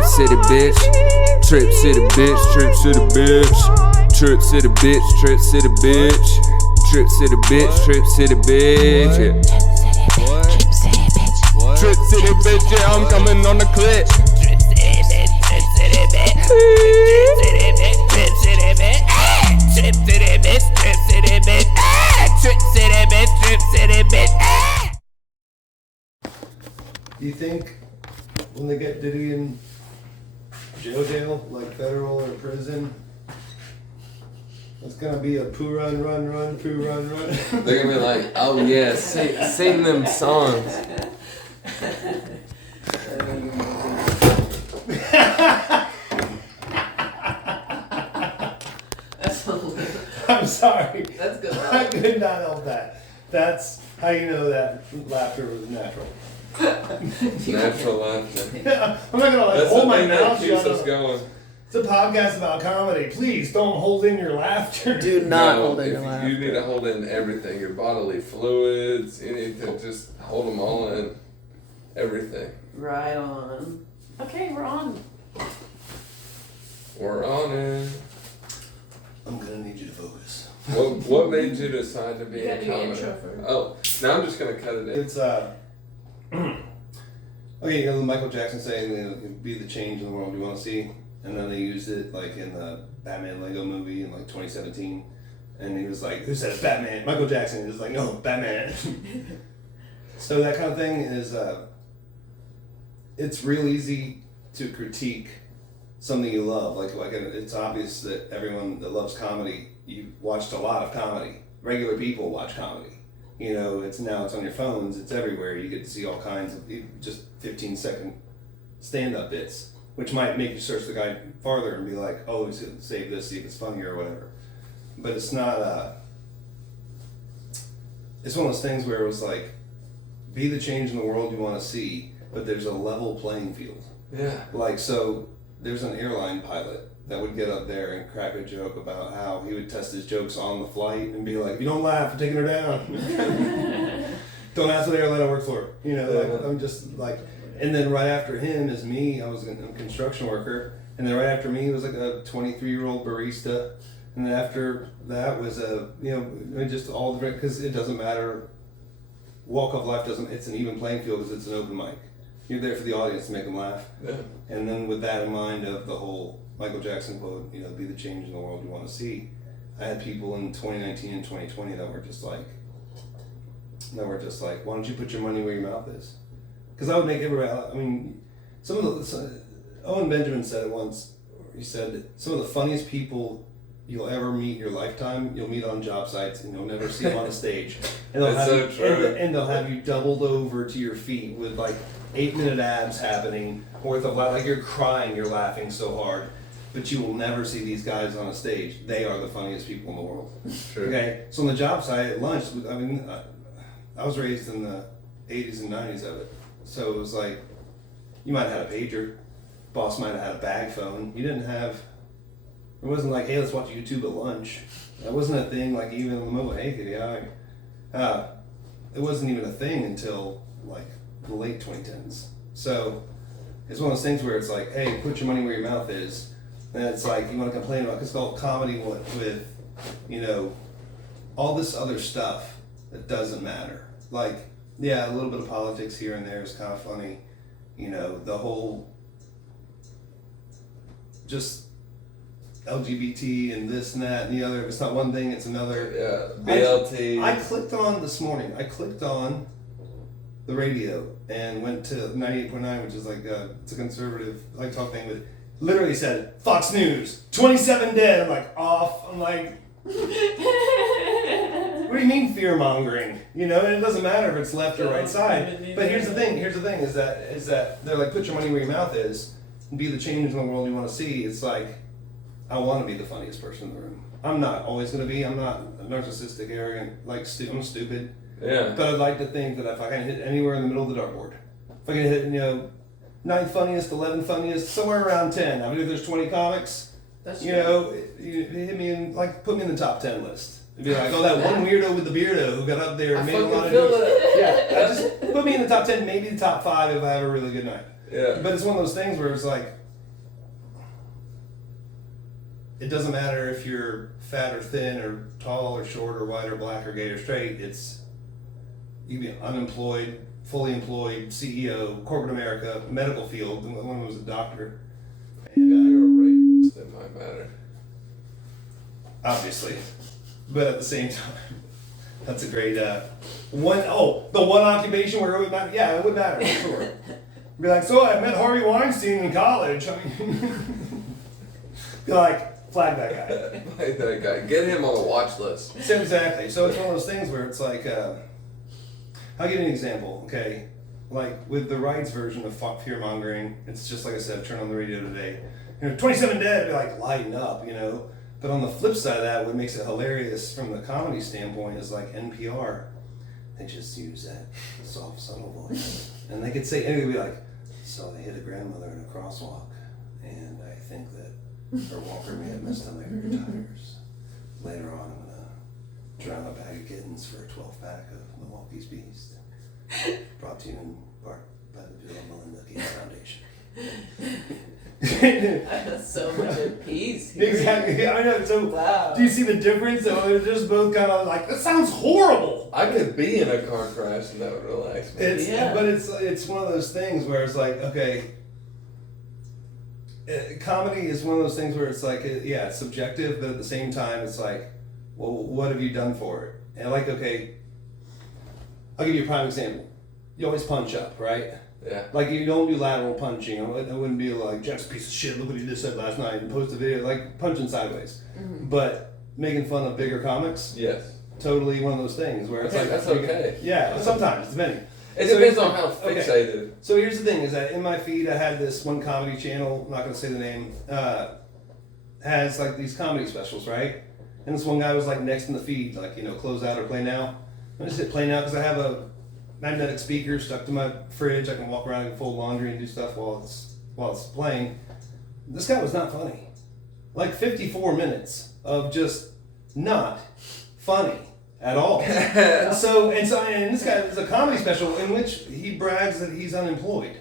Trip City bitch. Trip City bitch. Trip City bitch. Trip City bitch. Trip City bitch. Trip City bitch. Trip City bitch. Yeah. Trip City bitch. What? Trip City bitch. Yeah, I'm coming on the clip. Trip City bitch. Trip City bitch. Trip City bitch. Trip City bitch. Trip City bitch. Trip City bitch. Trip City bitch. Trip City bitch. You think when they get Diddy in jail, like federal or prison, it's gonna be a poo run, poo run. They're gonna be like, oh yeah, sing them songs. I'm sorry. That's good. I could not help that. That's how you know that laughter was natural. Natural laughter. Yeah, I'm not gonna That's hold the my thing that mouth keeps shut. us going. It's a podcast about comedy. Please don't hold in your laughter. Do not No, hold in your if laughter. you need to hold in everything, your bodily fluids. You need to just hold them all in. Everything. Right on. Okay, we're on. We're on it. I'm gonna need you to focus. What made you decide to be You a gotta do your comedy? intro first. Oh, now I'm just gonna cut it in. It's okay, you know Michael Jackson saying be the change in the world you want to see, and then they used it like in the Batman Lego movie in like 2017, and he was like, "Who said it's Batman?" Michael Jackson. He was like, "No, Batman." So that kind of thing is, it's real easy to critique something you love. Like it's obvious that everyone that loves comedy, you watched a lot of comedy. Regular people watch comedy. You know, it's on your phones, it's everywhere. You get to see all kinds of just 15-second stand-up bits, which might make you search the guy farther and be like, oh, he's gonna save this, see if it's funny or whatever. But it's not, it's one of those things where it was like, be the change in the world you want to see, but there's a level playing field. Yeah. Like, so there's an airline pilot that would get up there and crack a joke about how he would test his jokes on the flight and be like, if you don't laugh, I'm taking her down. Don't ask what airline I work for. You know, like, I'm just like, and then right after him is me. I was a construction worker. And then right after me was like a 23-year-old barista. And then after that was just all different, because it doesn't matter. Walk of life it's an even playing field because it's an open mic. You're there for the audience to make them laugh. Yeah. And then with that in mind of the whole Michael Jackson quote, you know, be the change in the world you want to see. I had people in 2019 and 2020 that were just like, why don't you put your money where your mouth is? Because I would make everybody, I mean, Owen Benjamin said it once. He said, some of the funniest people you'll ever meet in your lifetime, you'll meet on job sites, and you'll never see them on a stage. And they'll That's so true. And they'll have you doubled over to your feet with like 8-minute abs happening, worth of like you're crying, you're laughing so hard. But you will never see these guys on a stage. They are the funniest people in the world. True. Okay, so on the job site at lunch, I mean, I was raised in the 80s and 90s of it. So it was like, you might have had a pager, boss might have had a bag phone. You didn't have, it wasn't like, hey, let's watch YouTube at lunch. That wasn't a thing, like even on the mobile, hey, kid, it wasn't even a thing until like the late 2010s. So it's one of those things where it's like, hey, put your money where your mouth is. And it's like, you want to complain about, it's called comedy with, you know, all this other stuff that doesn't matter. Like, yeah, a little bit of politics here and there is kind of funny. You know, the whole, just LGBT and this and that and the other. If it's not one thing, it's another. Yeah, BLT. I clicked on this morning, the radio and went to 98.9, which is like, it's a conservative, like talk thing with, literally said, Fox News, 27 dead. I'm like, off. I'm like, what do you mean fear mongering? You know, and it doesn't matter if it's left or right side. But here's the thing is that they're like, put your money where your mouth is and be the change in the world you want to see. It's like, I want to be the funniest person in the room. I'm not always going to be. I'm not narcissistic, arrogant, like I'm stupid. Yeah. But I'd like to think that if I can hit anywhere in the middle of the dartboard, if I can hit, you know, 9th funniest, 11th funniest, somewhere around 10. I mean, if there's 20 comics, That's you true. know, you hit me in, like, put me in the top 10 list. It'd be like, oh, that one weirdo with the beardo who got up there and I made a lot of fucking feel jokes. that. Yeah, just put me in the top 10, maybe the top 5 if I have a really good night. Yeah. But it's one of those things where it's like, it doesn't matter if you're fat or thin or tall or short or white or black or gay or straight. You can be unemployed, fully employed, CEO, corporate America, medical field. One was a doctor. And, You're a rapist, it might matter. obviously, but at the same time, that's a great the one occupation where it would matter. Yeah, it would matter for sure. Be like, so I met Harvey Weinstein in college. I mean, be like, flag that guy. Like that guy. Get him on the watch list. So exactly. So it's one of those things where it's like, I'll give you an example. Okay, like with the rights version of fear mongering, it's just like I said. Turn on the radio today. 27 dead. Be like, lighten up, But on the flip side of that, what makes it hilarious from the comedy standpoint is like NPR. They just use that soft, subtle voice. And they could say, and they'd be like, so they hit a grandmother in a crosswalk, and I think that her walker may have messed up my rear tires. Later on, I'm going to drown a bag of kittens for a 12-pack of Milwaukee's Beast. Brought to you in part by the Bill and Melinda Gates Foundation. That's so much at peace here. Exactly. I know. So, Wow. do you see the difference? So they're just both kind of like, that sounds horrible. I could be in a car crash and that would relax me. But it's one of those things where it's like, okay, comedy is one of those things where it's like, it's subjective, but at the same time, it's like, well, what have you done for it? And like, okay, I'll give you a prime example. You always punch up, right? Yeah. Like, you don't do lateral punching. I wouldn't be like, Jeff's a piece of shit, look what he just said last night, and post a video, like punching sideways. Mm-hmm. But making fun of bigger comics, Yes. totally one of those things where it's Okay, like, that's okay. Yeah, sometimes, depending. It depends on how fixated. Okay. So here's the thing: is that in my feed, I had this one comedy channel. I'm not going to say the name. Has like these comedy specials, right? And this one guy was like next in the feed, like close out or play now. I just hit play now because I have a magnetic speaker stuck to my fridge. I can walk around and fold laundry and do stuff while it's playing. This guy was not funny. Like 54 minutes of just not funny at all. And this guy is a comedy special in which he brags that he's unemployed.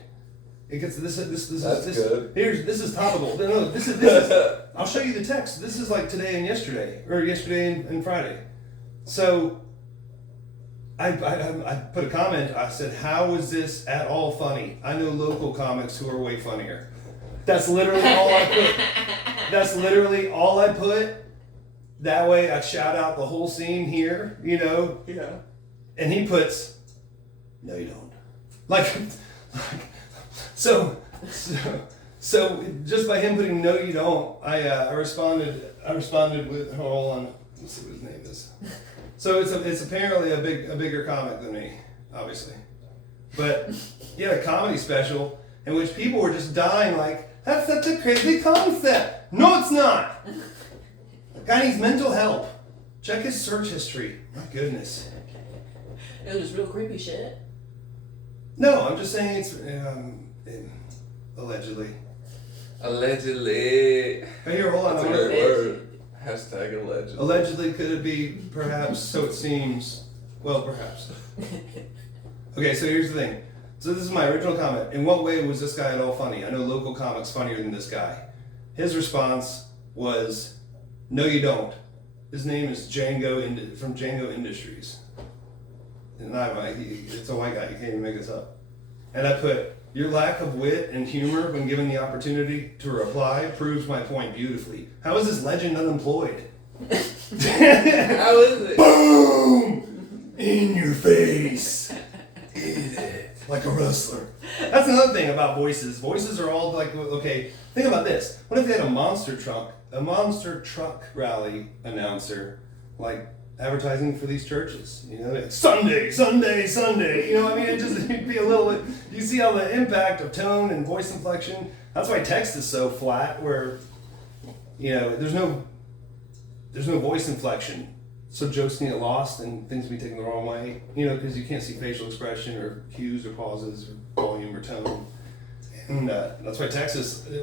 It gets this good. This is topical. No, this is. I'll show you the text. This is like today and yesterday, or yesterday and Friday. So I put a comment. I said, "How is this at all funny? I know local comics who are way funnier." That's literally all I put. That's literally all I put. That way, I shout out the whole scene here, Yeah. And he puts, "No, you don't." Like so just by him putting "No, you don't," I responded with, hold on, let's see what his name is. So it's apparently a bigger comic than me, obviously, but he had a comedy special in which people were just dying like, "That's such a crazy concept." No, it's not. Guy needs mental help. Check his search history. My goodness. It was real creepy shit. No, I'm just saying it's allegedly. Allegedly. Hey, here, hold on. That's a great word. Hashtag allegedly. Allegedly, could it be perhaps, so it seems, well, perhaps. Okay, so here's the thing. So this is my original comment. In what way was this guy at all funny? I know local comics funnier than this guy. His response was, "No, you don't." His name is Django from Django Industries. And it's a white guy. You can't even make this up. And I put, "Your lack of wit and humor when given the opportunity to reply proves my point beautifully. How is this legend unemployed?" How is it? Boom! In your face. Eat it. Like a wrestler. That's another thing about voices. Voices are all like, okay, think about this. What if they had a monster truck rally announcer, like advertising for these churches? Like, Sunday. It'd be a little bit, you see how the impact of tone and voice inflection? That's why text is so flat, where, there's no voice inflection. So jokes can get lost and things can be taken the wrong way, because you can't see facial expression or cues or pauses or volume or tone. And that's why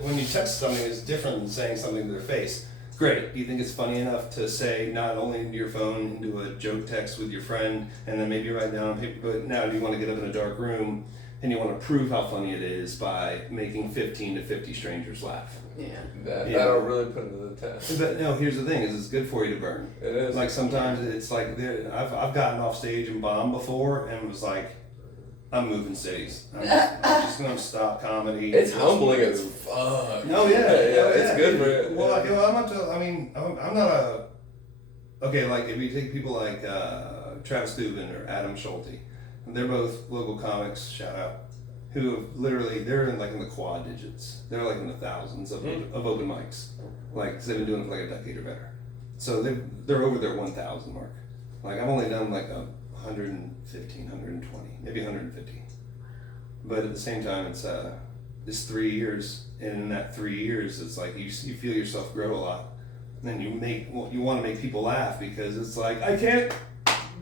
when you text something, is different than saying something to their face. Great. Do you think it's funny enough to say not only into your phone, into a joke text with your friend, and then maybe write down on paper, but now do you want to get up in a dark room and you want to prove how funny it is by making 15 to 50 strangers laugh. Yeah. That'll really put it to the test. But no, here's the thing: is it's good for you to burn. It is. Like sometimes it's like I've gotten off stage and bombed before, and was like, I'm moving cities. I'm just gonna stop comedy. It's humbling as fuck. No, yeah, it's good for it. Well, like, I'm not. I'm not a. Okay, like if you take people like Travis Dubin or Adam Schulte, they're both local comics. Shout out. Who have literally they're in the quad digits. They're like in the thousands of open mics. Like, 'cause they've been doing it for like a decade or better. So they're over their 1,000 mark. Like I've only done like 115, 120, maybe 150. But at the same time, it's 3 years, and in that 3 years, it's like you feel yourself grow a lot. And then you want to make people laugh because it's like, I can't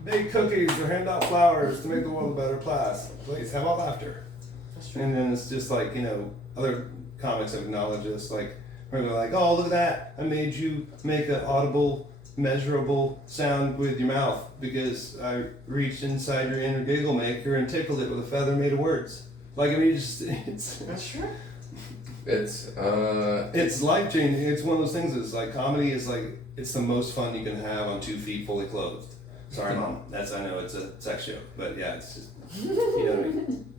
bake cookies or hand out flowers to make the world a better place. Please have all laughter. And then it's just like, other comics have acknowledged this, like, where they're like, oh, look at that, I made you make an audible, measurable sound with your mouth because I reached inside your inner giggle maker and tickled it with a feather made of words. Like, I mean, it's That's true. it's life changing. It's one of those things that's like, comedy is like, it's the most fun you can have on 2 feet fully clothed. Sorry, Mom. I know it's a sex joke, but yeah, it's just, you know what I mean?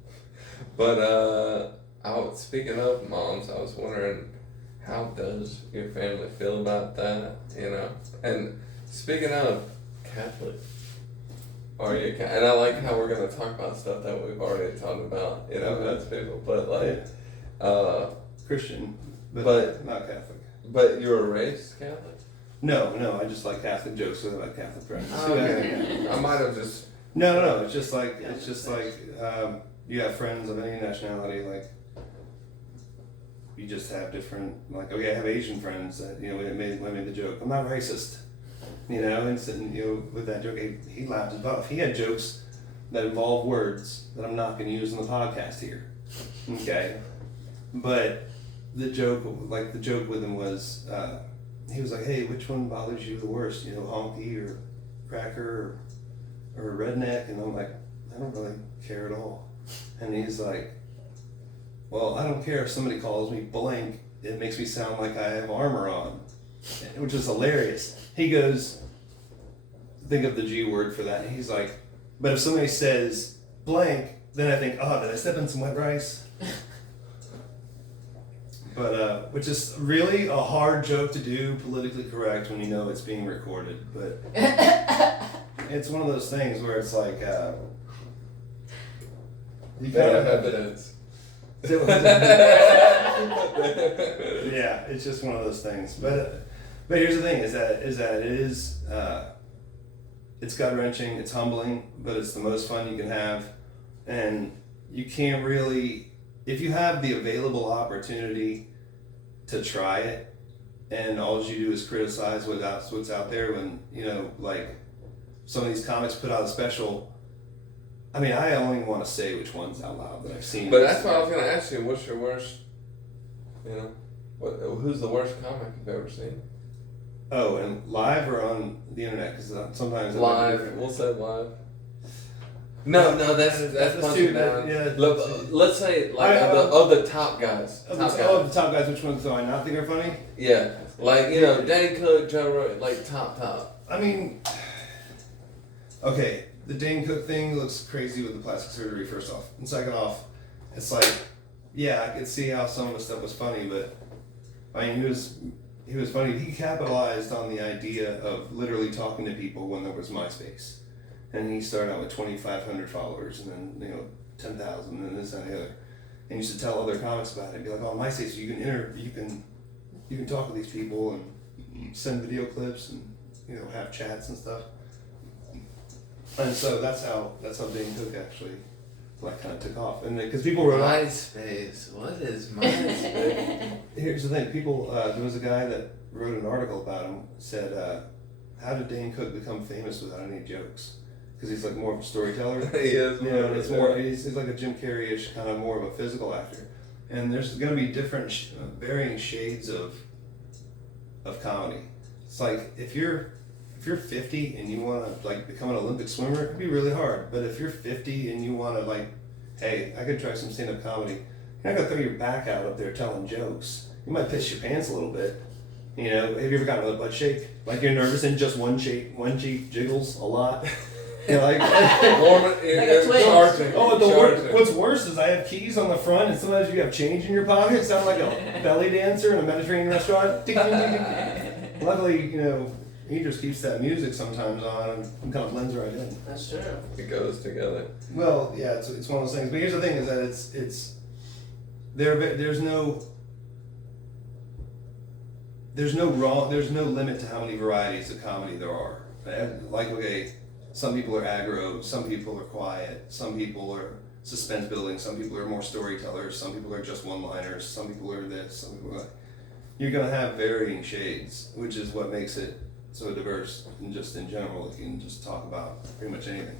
But speaking of moms, I was wondering, how does your family feel about that? And speaking of Catholic, are you? And I like how we're gonna talk about stuff that we've already talked about, as people. But like, Christian, but not Catholic. But you were raised Catholic? No, I just like Catholic jokes with my Catholic friends. Okay. I might have just. No, it's just like you have friends of any nationality, like you just have different, like, okay, I have Asian friends that, we made the joke, I'm not racist, and sitting, with that joke, he laughed his butt off. He had jokes that involve words that I'm not going to use in the podcast here, okay? But the joke with him was, he was like, hey, which one bothers you the worst, honky or cracker or redneck? And I'm like, I don't really care at all. And he's like, well, I don't care if somebody calls me blank, it makes me sound like I have armor on, which is hilarious. He goes, think of the G word for that. He's like, but if somebody says blank, then I think, oh, did I step in some wet rice? But, which is really a hard joke to do, politically correct, when it's being recorded. But it's one of those things where it's like, you Better evidence. Yeah, it's just one of those things. But here's the thing: is that it is it's gut wrenching, it's humbling, but it's the most fun you can have, and you can't really, if you have the available opportunity to try it, and all you do is criticize what's out there. When like some of these comics put out a special. I mean, I only want to say which ones out loud that I've seen. But that's what I was gonna ask you. What's your worst? Who's the worst comic you've ever seen? Oh, and live or on the internet? Because sometimes live. We'll say live. No, that's punching down. Yeah. Let's say of the top guys. Of the top guys, which ones do I not think are funny? Yeah, like Dane Cook, Joe Rogan, like top. I mean, okay. The Dane Cook thing looks crazy with the plastic surgery, first off. And second off, it's like, yeah, I could see how some of the stuff was funny, but I mean, he was funny. He capitalized on the idea of literally talking to people when there was MySpace. And he started out with 2,500 followers, and then, 10,000, and this and the other. And used to tell other comics about it. Be like, oh, MySpace, you can talk to these people and send video clips and, have chats and stuff. And so that's how Dane Cook actually kind of took off, and because people wrote MySpace. What is MySpace? Here's the thing: people. There was a guy that wrote an article about him. Said, "How did Dane Cook become famous without any jokes?" Because he's like more of a storyteller. He is. It's more. He's like a Jim Carrey-ish kind of more of a physical actor. And there's going to be different, varying shades of comedy. It's like if you're 50 and you want to become an Olympic swimmer, it could be really hard. But if you're 50 and you want to hey, I could try some stand-up comedy. You're not gonna throw your back out up there telling jokes. You might piss your pants a little bit. You know, have you ever gotten a butt shake? Like you're nervous and just one cheek jiggles a lot. You know, like charging. Oh, what's worse is I have keys on the front, and sometimes you have change in your pocket. Sound like a belly dancer in a Mediterranean restaurant. Ding, ding, ding, ding. Luckily, you know, he just keeps that music sometimes on and kind of blends right in. That's true. It goes together. Well, yeah, it's one of those things. But here's the thing: is that there's no limit to how many varieties of comedy there are. Like, okay, some people are aggro, some people are quiet, some people are suspense building, some people are more storytellers, some people are just one-liners, some people are this, some people are that. You're gonna have varying shades, which is what makes it so diverse. And just in general, you can just talk about pretty much anything.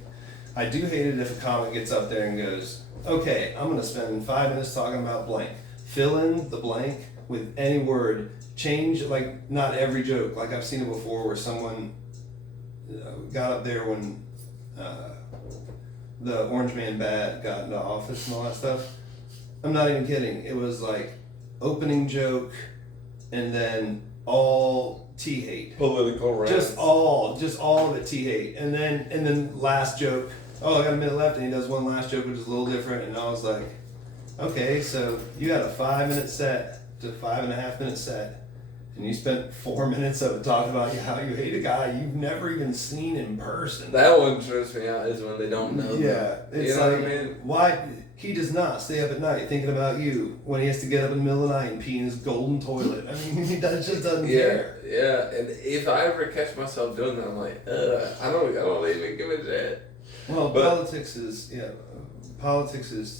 I do hate it if a comic gets up there and goes, okay, I'm gonna spend 5 minutes talking about blank. Fill in the blank with any word. Change, like, not every joke. Like, I've seen it before where someone got up there when the Orange Man Bad got into office and all that stuff. I'm not even kidding. It was like opening joke and then all T-hate. Political rants. Just all of it T-hate. And then last joke, oh, I got a minute left, and he does one last joke which is a little different, and I was like, okay, so you had a 5-minute set to 5.5 minute set, and you spent 4 minutes of it talking about how you hate a guy you've never even seen in person. That one trips me out is when they don't know. Yeah, it's you know like, what I mean? why he does not stay up at night thinking about you when he has to get up in the middle of the night and pee in his golden toilet. I mean, he just doesn't care. Yeah, and if I ever catch myself doing that, I'm like, I don't even give a shit. Well, But- politics is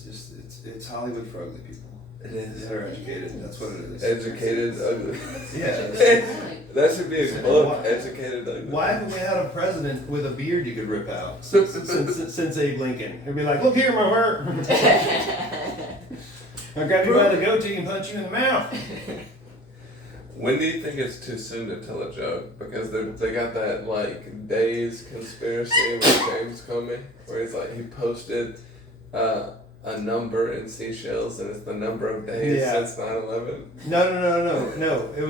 just it's Hollywood for ugly people. It is. That are educated. That's what it is. Educated ugly. Yeah. That should be a book. Educated ugly. Why haven't we had a president with a beard you could rip out since Abe Lincoln? He'd be like, look here, my work. I'll grab you by the goatee and punch you in the mouth. When do you think it's too soon to tell a joke? Because they got that like days conspiracy with James Comey, where he's like he posted a number in seashells and it's the number of days since 9/11. No. It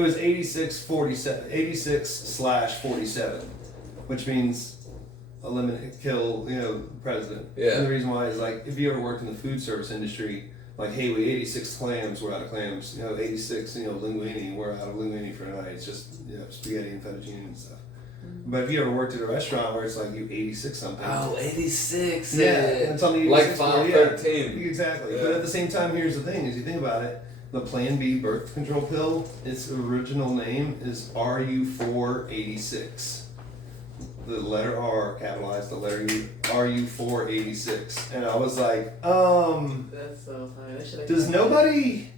was 86/47, which means kill the president. Yeah. And the reason why is like if you ever worked in the food service industry. Like, hey, we 86 clams, we're out of clams. 86, linguine, we're out of linguine for tonight. It's just, spaghetti and fettuccine and stuff. Mm-hmm. But if you ever worked at a restaurant where it's like you 86 something. Oh, 86. Yeah, and it's on the 86 like 513. Yeah, exactly. Yeah. But at the same time, here's the thing: is you think about it, the Plan B birth control pill, its original name is RU486. The letter R capitalized, the letter U, RU486, and I was like, That's so funny. does nobody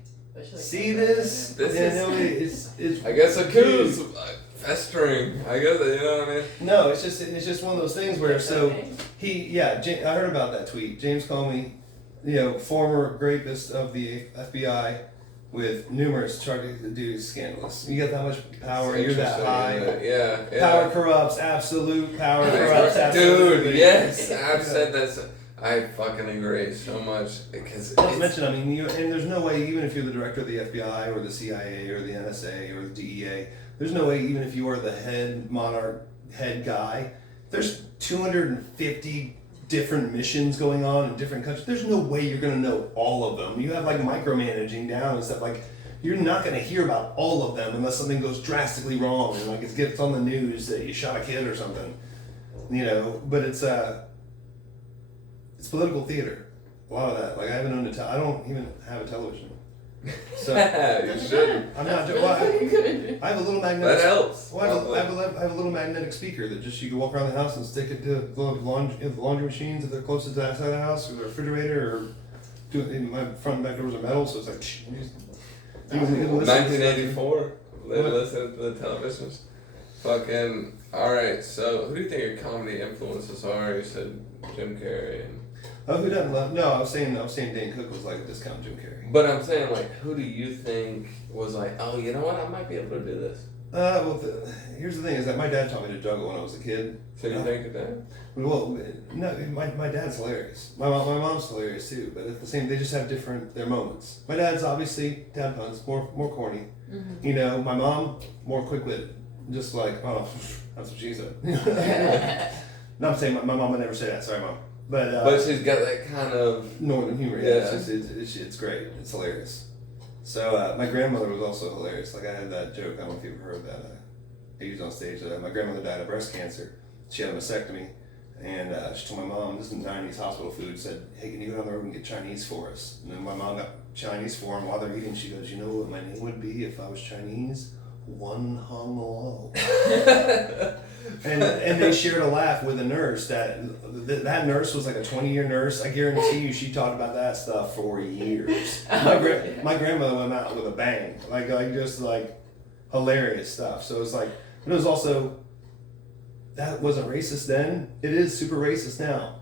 see this? This is- it's. I guess a coup's festering. I guess you know what I mean. No, it's just one of those things where I heard about that tweet. James Comey, former rapist of the FBI, with numerous charges. The dude is scandalous. You got that much power, you're that high. Yeah. Power corrupts, absolute power corrupts, absolutely. Dude, yes, I've said that. I fucking agree so much because. Not to mention, and there's no way, even if you're the director of the FBI or the CIA or the NSA or the DEA, there's no way, even if you are the head guy, there's 250 different missions going on in different countries. There's no way you're going to know all of them. You have like micromanaging down and stuff. Like, you're not going to hear about all of them unless something goes drastically wrong and like it gets on the news that you shot a kid or something. But it's political theater. A lot of that. Like, I don't even have a television. So you shouldn't. I'm not. Well, I have a little magnetic. That helps. Well, I have a little magnetic speaker that just you can walk around the house and stick it to the laundry machines if they're closest to that side of the house, or the refrigerator, or my front and back doors are metal, so it's like. You can listen 1984. They listen to the televisions. Fucking. All right. So, who do you think your comedy influences are? You said Jim Carrey and. Oh, who doesn't love? No, I was saying Dane Cook was like a discount Jim Carrey. But I'm saying, like, who do you think was like, oh, you know what, I might be able to do this? Well, here's the thing: is that my dad taught me to juggle when I was a kid. So you think of that? Well, no, my dad's hilarious. My mom's hilarious too. But at the same, they just have their moments. My dad's obviously dad puns, more corny. Mm-hmm. You know, my mom more quick-witted. Just like, oh, that's what she said. No, I'm saying my mom would never say that. Sorry, mom. But she's got that kind of northern humor. Yeah. It's great. It's hilarious. So my grandmother was also hilarious. Like I had that joke. I don't know if you've heard that. I used on stage. My grandmother died of breast cancer. She had a mastectomy, and she told my mom, this is 90s hospital food, said, hey, can you go down the road and get Chinese for us? And then my mom got Chinese for them. While they're eating, she goes, you know what my name would be if I was Chinese? One hung low. and they shared a laugh with a nurse. That nurse was like a 20-year nurse. I guarantee you she talked about that stuff for years. My grandmother went out with a bang. Like just like hilarious stuff. So it's like, but it was also, that wasn't racist then. It is super racist now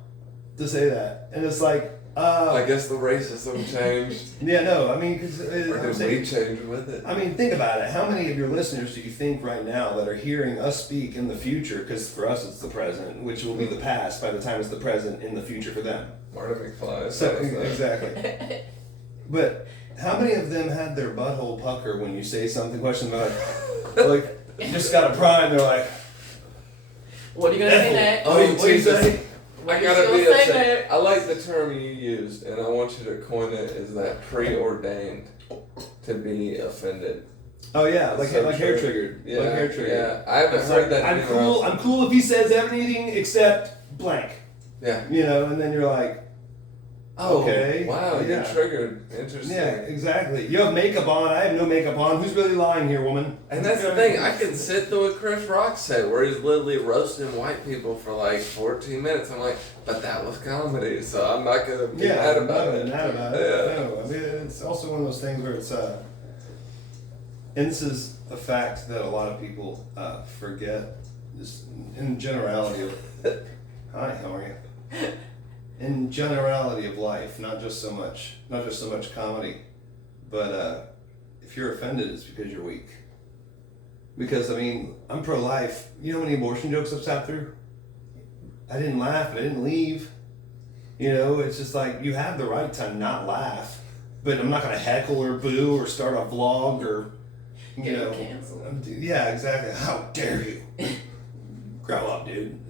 to say that. And it's like, I guess the racism changed. yeah, no, I mean, because Or did we change with it? I mean, think about it. How many of your listeners do you think right now that are hearing us speak in the future, because for us it's the present, which will be the past by the time it's the present in the future for them? Marty McFly. So, exactly. But how many of them had their butthole pucker when you say something, question, they're like you just got a prime, they're like, What are you gonna say next? Oh, what do you say? I gotta be upset. I like the term you used, and I want you to coin it as that preordained to be offended. Oh yeah, like So hair true. triggered. Yeah, Like hair triggered. yeah. I haven't It's heard like, that I'm anywhere cool. else. I'm cool if he says anything except blank. Yeah. You know, and then you're like, Oh, okay. wow, Yeah. you're triggered. Interesting. yeah, exactly. You have makeup on. I have no makeup on. Who's really lying here, woman? And that's the thing, I can sit through a Chris Rock set where he's literally roasting white people for like 14 minutes. I'm like, but that was comedy, so I'm not gonna be mad about it. Mad about it. Yeah. No, I mean, it's also one of those things where it's, and this is a fact that a lot of people forget, just in generality of, hi, how are you? In generality of life, not just so much comedy, but if you're offended, it's because you're weak. Because I mean, I'm pro-life. You know how many abortion jokes I've sat through? I didn't laugh and I didn't leave. You know, it's just like you have the right to not laugh, but I'm not gonna heckle or boo or start a vlog or Get you canceled. Yeah, exactly. How dare you? Grow up, dude.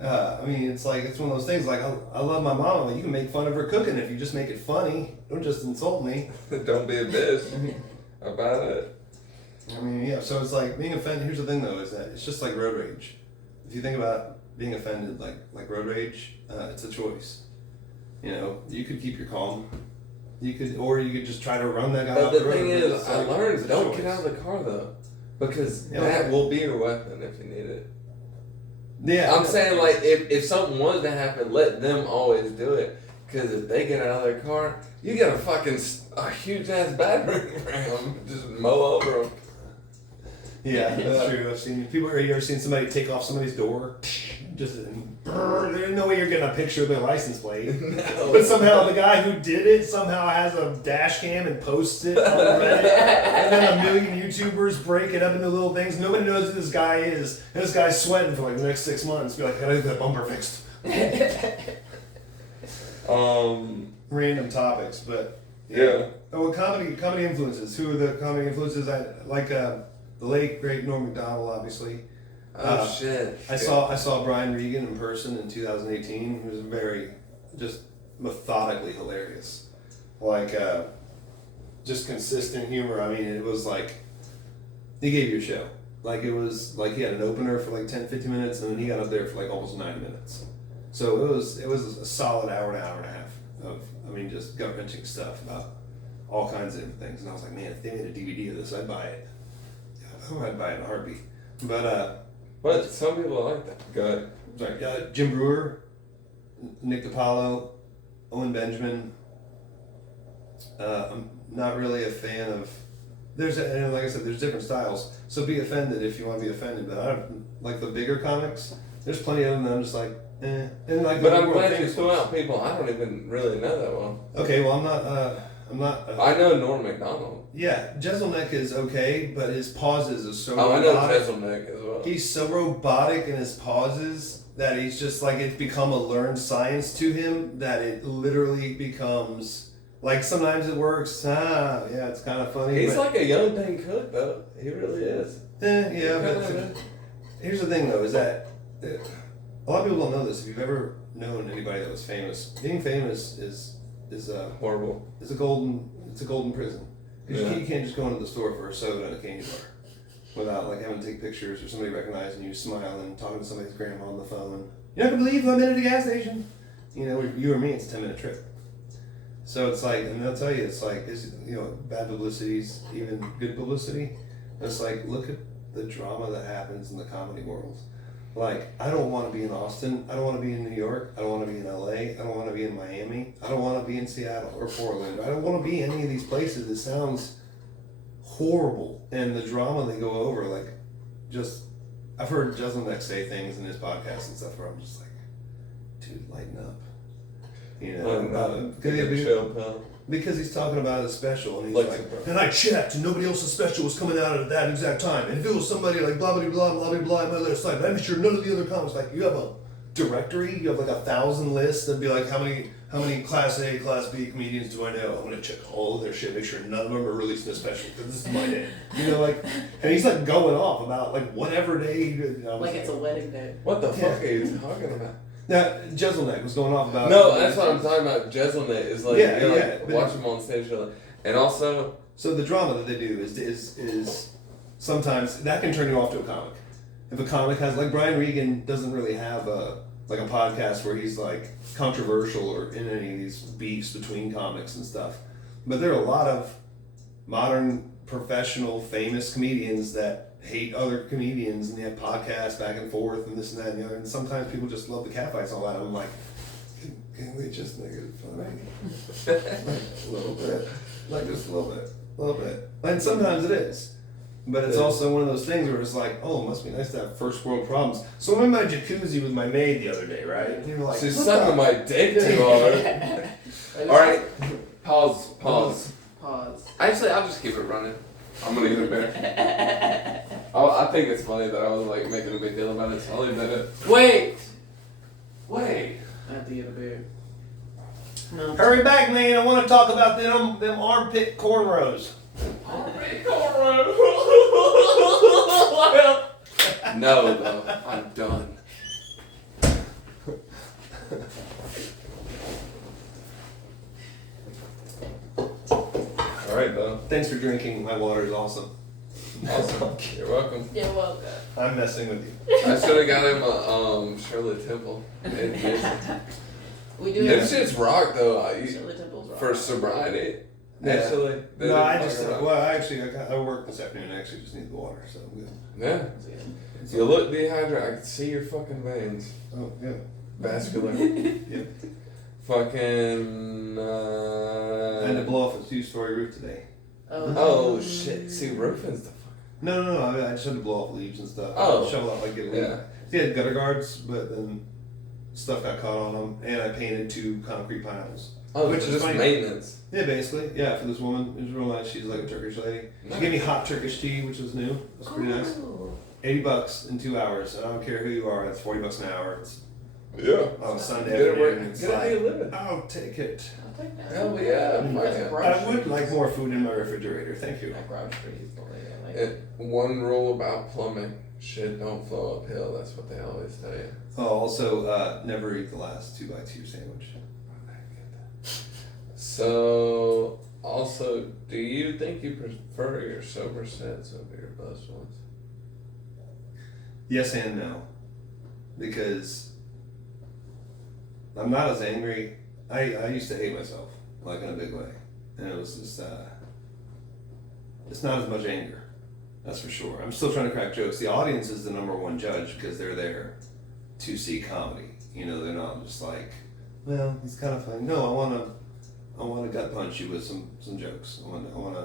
I mean, it's like, it's one of those things, like, I love my mom, but you can make fun of her cooking if you just make it funny. Don't just insult me. Don't be a bitch about it. I mean, yeah, so it's like, being offended, here's the thing though, is that it's just like road rage. If you think about being offended, like road rage, it's a choice. You know, you could keep your calm. Or you could just try to run that guy But off the the road. thing It's is, I like, learned, it's a don't choice. get out of the car though. Because Yeah. that will be your weapon if you need it. Yeah. I'm saying, like, if something was to happen, let them always do it. Because if they get out of their car, you got a huge ass battering ram. Just mow over them. Yeah, that's true. I've seen people. Have you ever seen somebody take off somebody's door? Just there's no way you're getting a picture of their license plate. No. But somehow the guy who did it somehow has a dash cam and posts it on Reddit, and then a million YouTubers break it up into little things. Nobody knows who this guy is, and this guy's sweating for like the next 6 months. Be like, gotta get that bumper fixed. Random topics, but Yeah. Oh, well, comedy influences. Who are the comedy influences? I like the late great Norm Macdonald, obviously. Oh shit. I saw Brian Regan in person in 2018. He was very just methodically hilarious, like just consistent humor. I mean, it was like he gave you a show. Like it was like he had an opener for like 10-15 minutes, and then he got up there for like almost 90 minutes. So it was a solid hour and a half of, I mean, just gut wrenching stuff about all kinds of different things. And I was like, man, if they made a DVD of this, I'd buy it. I'd buy it in a heartbeat. But some people like that. Go ahead. Sorry, Jim Brewer, Nick DiPaolo, Owen Benjamin. I'm not really a fan of. And like I said, there's different styles. So be offended if you want to be offended. But I don't like the bigger comics. There's plenty of them that I'm just like, eh. And like. But I'm glad you threw out people I don't even really know that well. Okay, well I'm I'm not. I know Norm Macdonald. Yeah, Jeselnik is okay, but his pauses are so. Oh, I know robotic. Jeselnik as well. He's so robotic in his pauses that he's just like it's become a learned science to him that it literally becomes like sometimes it works. Yeah, it's kind of funny. He's but, like a young Dane Cook though. He really is. yeah, but here's the thing though: is that a lot of people don't know this. If you've ever known anybody that was famous, being famous is Horrible. It's a golden prison because you can't just go into the store for a soda and a candy bar without like having to take pictures or somebody recognizing you, smiling, talking to somebody's grandma on the phone. You're not gonna believe I'm at a gas station. You know, you or me, it's a 10-minute trip. So it's like, and they'll tell you, it's like, bad publicity's even good publicity. And it's like, look at the drama that happens in the comedy world. Like, I don't want to be in Austin. I don't want to be in New York. I don't want to be in LA. I don't want to be in Miami. I don't want to be in Seattle or Portland. I don't want to be any of these places. It sounds horrible. And the drama they go over, like, just, I've heard Jeselnik say things in his podcast and stuff where I'm just like, dude, lighten up. You know, because he's talking about his special, and he's like, and I checked, and nobody else's special was coming out at that exact time. And if it was somebody like blah blah blah blah blah blah on the other side, but I'm sure none of the other comments. Like, you have a directory, you have like 1,000 lists, and be like, how many Class A, Class B comedians do I know? I'm gonna check all of their shit, make sure none of them are releasing a special because this is my day. You know, like, and he's like going off about like whatever day. Like it's a wedding day. What the fuck are you talking about? Now, Jeselnik was going off about. No, that's what I'm talking about. Jeselnik is like, watch him on stage, and also. So the drama that they do is sometimes that can turn you off to a comic. If a comic has, like, Brian Regan doesn't really have a podcast where he's like controversial or in any of these beefs between comics and stuff. But there are a lot of modern professional famous comedians that hate other comedians, and they have podcasts back and forth and this and that and the other, and sometimes people just love the catfights and all that. I'm like, can we just make it funny? Like a little bit. Like just a little bit. And sometimes it is. But it's also one of those things where it's like, oh, it must be nice to have first world problems. So I'm in my jacuzzi with my maid the other day, right? And you're like, she's sucking my dick too hard. Alright, pause. Actually, I'll just keep it running. I'm gonna get a beer. I think it's funny that I was like making a big deal about it, so I'll leave that up. Wait! I have to get a beer. No. Hurry back, man. I want to talk about them armpit cornrows. Armpit cornrows! No, though. I'm done. Alright, though. Thanks for drinking. My water is awesome. Awesome. You're welcome. You're welcome. I'm messing with you. I should have got him a Shirley Temple. We do Them shit's rock, though. Shirley Temple's rock. For sobriety. Yeah. Actually. No, I work this afternoon. I actually just need the water, so I'm good. Yeah. You look dehydrated. I can see your fucking veins. Oh, yeah. Vascular. Yeah. Fucking. I had to blow off a 2-story roof today. Oh shit! See, roofing's the fuck. No. I just had to blow off leaves and stuff. Oh. Shovel out like get a leak. Yeah. He had gutter guards, but then stuff got caught on them, and I painted 2 concrete piles. Oh, which is is just funny. maintenance. Yeah, basically. Yeah, for this woman. It was real nice. She's like a Turkish lady. She gave me hot Turkish tea, which was new. It was pretty nice. $80 in 2 hours. And I don't care who you are, that's $40 an hour. It's on Sunday afternoon. Get how you living. I'll take it. I'll take that. Hell yeah. I would like more food in my refrigerator. Thank you. Like groceries, like One rule about plumbing: shit don't flow uphill. That's what they always tell you. Oh, also, never eat the last 2x2 sandwich. So, also, do you think you prefer your sober sets over your buzzed ones? Yes and no. Because I'm not as angry. I used to hate myself, like in a big way. And it was just, it's not as much anger. That's for sure. I'm still trying to crack jokes. The audience is the #1 judge because they're there to see comedy. You know, they're not just like, well, he's kind of funny. No, I want to gut punch you with some jokes. I want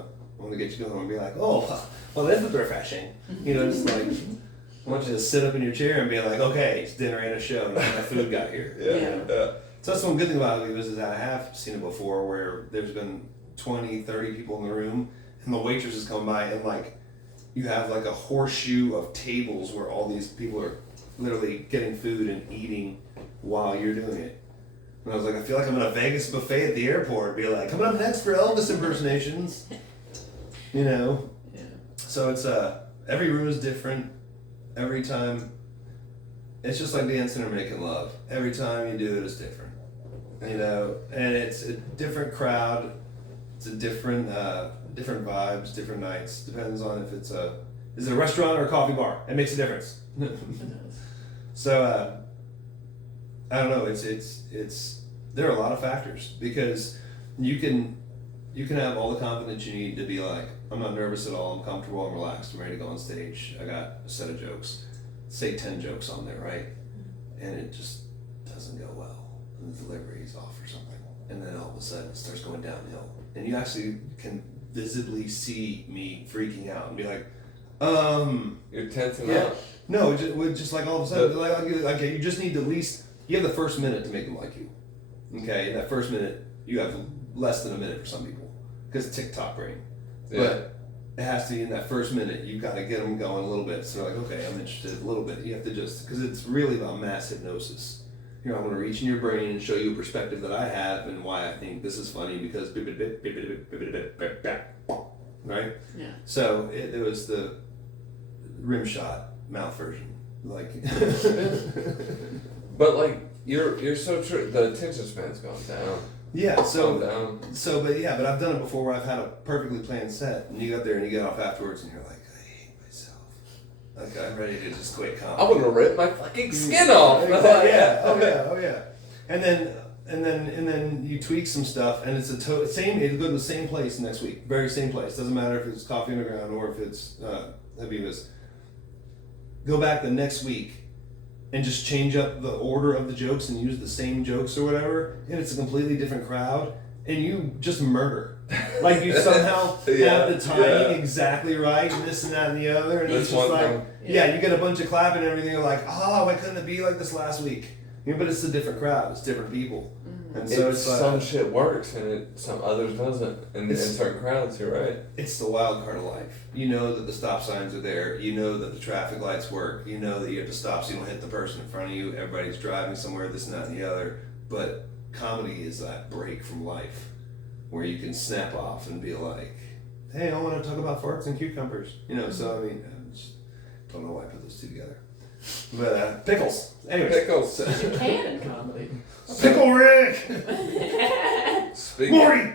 to get you going and be like, oh, well, this is refreshing. You know, just like, I want you to sit up in your chair and be like, okay, it's dinner and a show, and my food got here. Yeah. So that's one good thing about Levis is that I have seen it before where there's been 20, 30 people in the room, and the waitresses come by, and like you have like a horseshoe of tables where all these people are literally getting food and eating while you're doing it. And I was like, I feel like I'm in a Vegas buffet at the airport. Be like, coming up next for Elvis impersonations. You know? Yeah. So it's every room is different. Every time, it's just like dancing or making love. Every time you do it, it's different. You know? And it's a different crowd. It's a different vibes, different nights. Depends on if it's is it a restaurant or a coffee bar? It makes a difference. So I don't know. It's there are a lot of factors because you can have all the confidence you need to be like, I'm not nervous at all. I'm comfortable. I'm relaxed. I'm ready to go on stage. I got a set of jokes. Say 10 jokes on there, right? And it just doesn't go well. And the delivery is off or something. And then all of a sudden it starts going downhill. And you actually can visibly see me freaking out and be like, You're tensing yeah. up. No, just like all of a sudden, like, okay, you just need to at least, you have the first minute to make them like you. Okay, in that first minute, you have less than a minute for some people. Because Tik Tok brain. Yeah. But it has to be in that first minute, you've got to get them going a little bit. So they're like, okay, I'm interested a little bit. You have to just, because it's really about mass hypnosis. You know, I'm going to reach in your brain and show you a perspective that I have and why I think this is funny because right? Yeah. So it was the rim shot mouth version. Like But like you're so true. The attention span's gone down. yeah, Gone so down. but I've done it before where I've had a perfectly planned set and you get there and you get off afterwards and you're like, I hate myself. Like I'm ready to just quit comedy. I want to rip my fucking skin off. Yeah. Oh yeah. And then you tweak some stuff, and it's same. It'll go to the same place next week, very same place. Doesn't matter if it's Coffee Underground or if it's Habiba's. Go back the next week, and just change up the order of the jokes and use the same jokes or whatever, and it's a completely different crowd, and you just murder. Like you somehow have the timing exactly right, and this and that and the other, and it's just like you get a bunch of clapping and everything. You're like, oh, why couldn't it be like this last week? You know, but it's a different crowd. It's different people. And so it's some shit works and some others doesn't. And in certain crowds, you're right. It's the wild card of life. You know that the stop signs are there. You know that the traffic lights work. You know that you have to stop so you don't hit the person in front of you. Everybody's driving somewhere, this and that and the other. But comedy is that break from life where you can snap off and be like, hey, I want to talk about farts and cucumbers. You know, so I mean, I just don't know why I put those two together. But pickles. Anyways. Pickles. You can in comedy. Pickle Rick! Morty!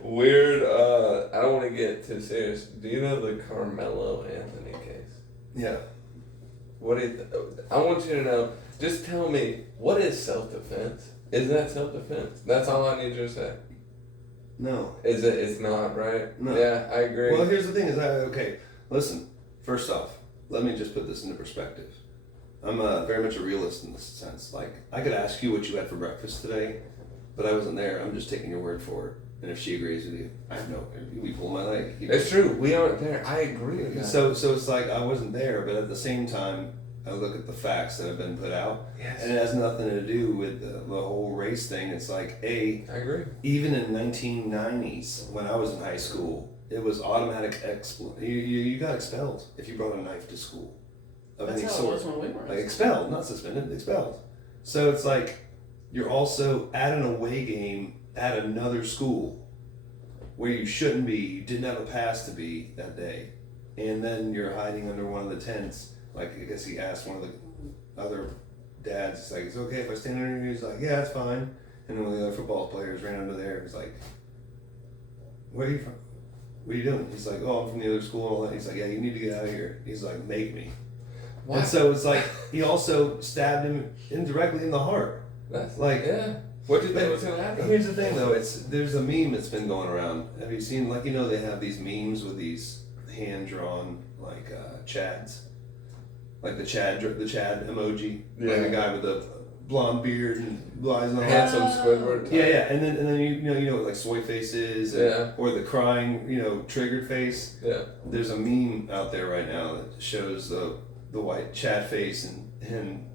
Weird, I don't want to get too serious. Do you know the Carmelo Anthony case? Yeah. What do you I want you to know, just tell me, what is self-defense? Is that self-defense? That's all I need you to say. No. Is it? It's not, right? No. Yeah, I agree. Well, here's the thing is, okay, listen, first off, let me just put this into perspective. I'm very much a realist in this sense. Like, I could ask you what you had for breakfast today, but I wasn't there. I'm just taking your word for it. And if she agrees with you, I have no, we pull my leg. It's true. We aren't there. I agree with that. So it's like I wasn't there, but at the same time, I look at the facts that have been put out, Yes. and it has nothing to do with the whole race thing. It's like, I agree. even in 1990s, when I was in high school, it was automatic you got expelled if you brought a knife to school. Of That's any how sort. it was when we were. Like expelled, not suspended, expelled. So it's like you're also at an away game at another school where you shouldn't be, you didn't have a pass to be that day. And then you're hiding under one of the tents. Like, I guess he asked one of the other dads, he's like, it's okay if I stand under you? He's like, yeah, it's fine. And then one of the other football players ran under there. He's like, where are you from? What are you doing? He's like, oh, I'm from the other school and all that. He's like, yeah, you need to get out of here. He's like, make me. What? And so it's like, he also stabbed him indirectly in the heart. That's Like, yeah. What do you think was gonna happen? Here's the thing though, there's a meme that's been going around. Have you seen, like, you know, they have these memes with these hand-drawn, like, chads? Like the Chad emoji. Yeah. Like a guy with a blonde beard and blue eyes and all that. Handsome Squidward. type. Yeah, and then you know what, like soy faces, and, Yeah. or the crying, triggered face. Yeah. There's a meme out there right now that shows the white Chad face and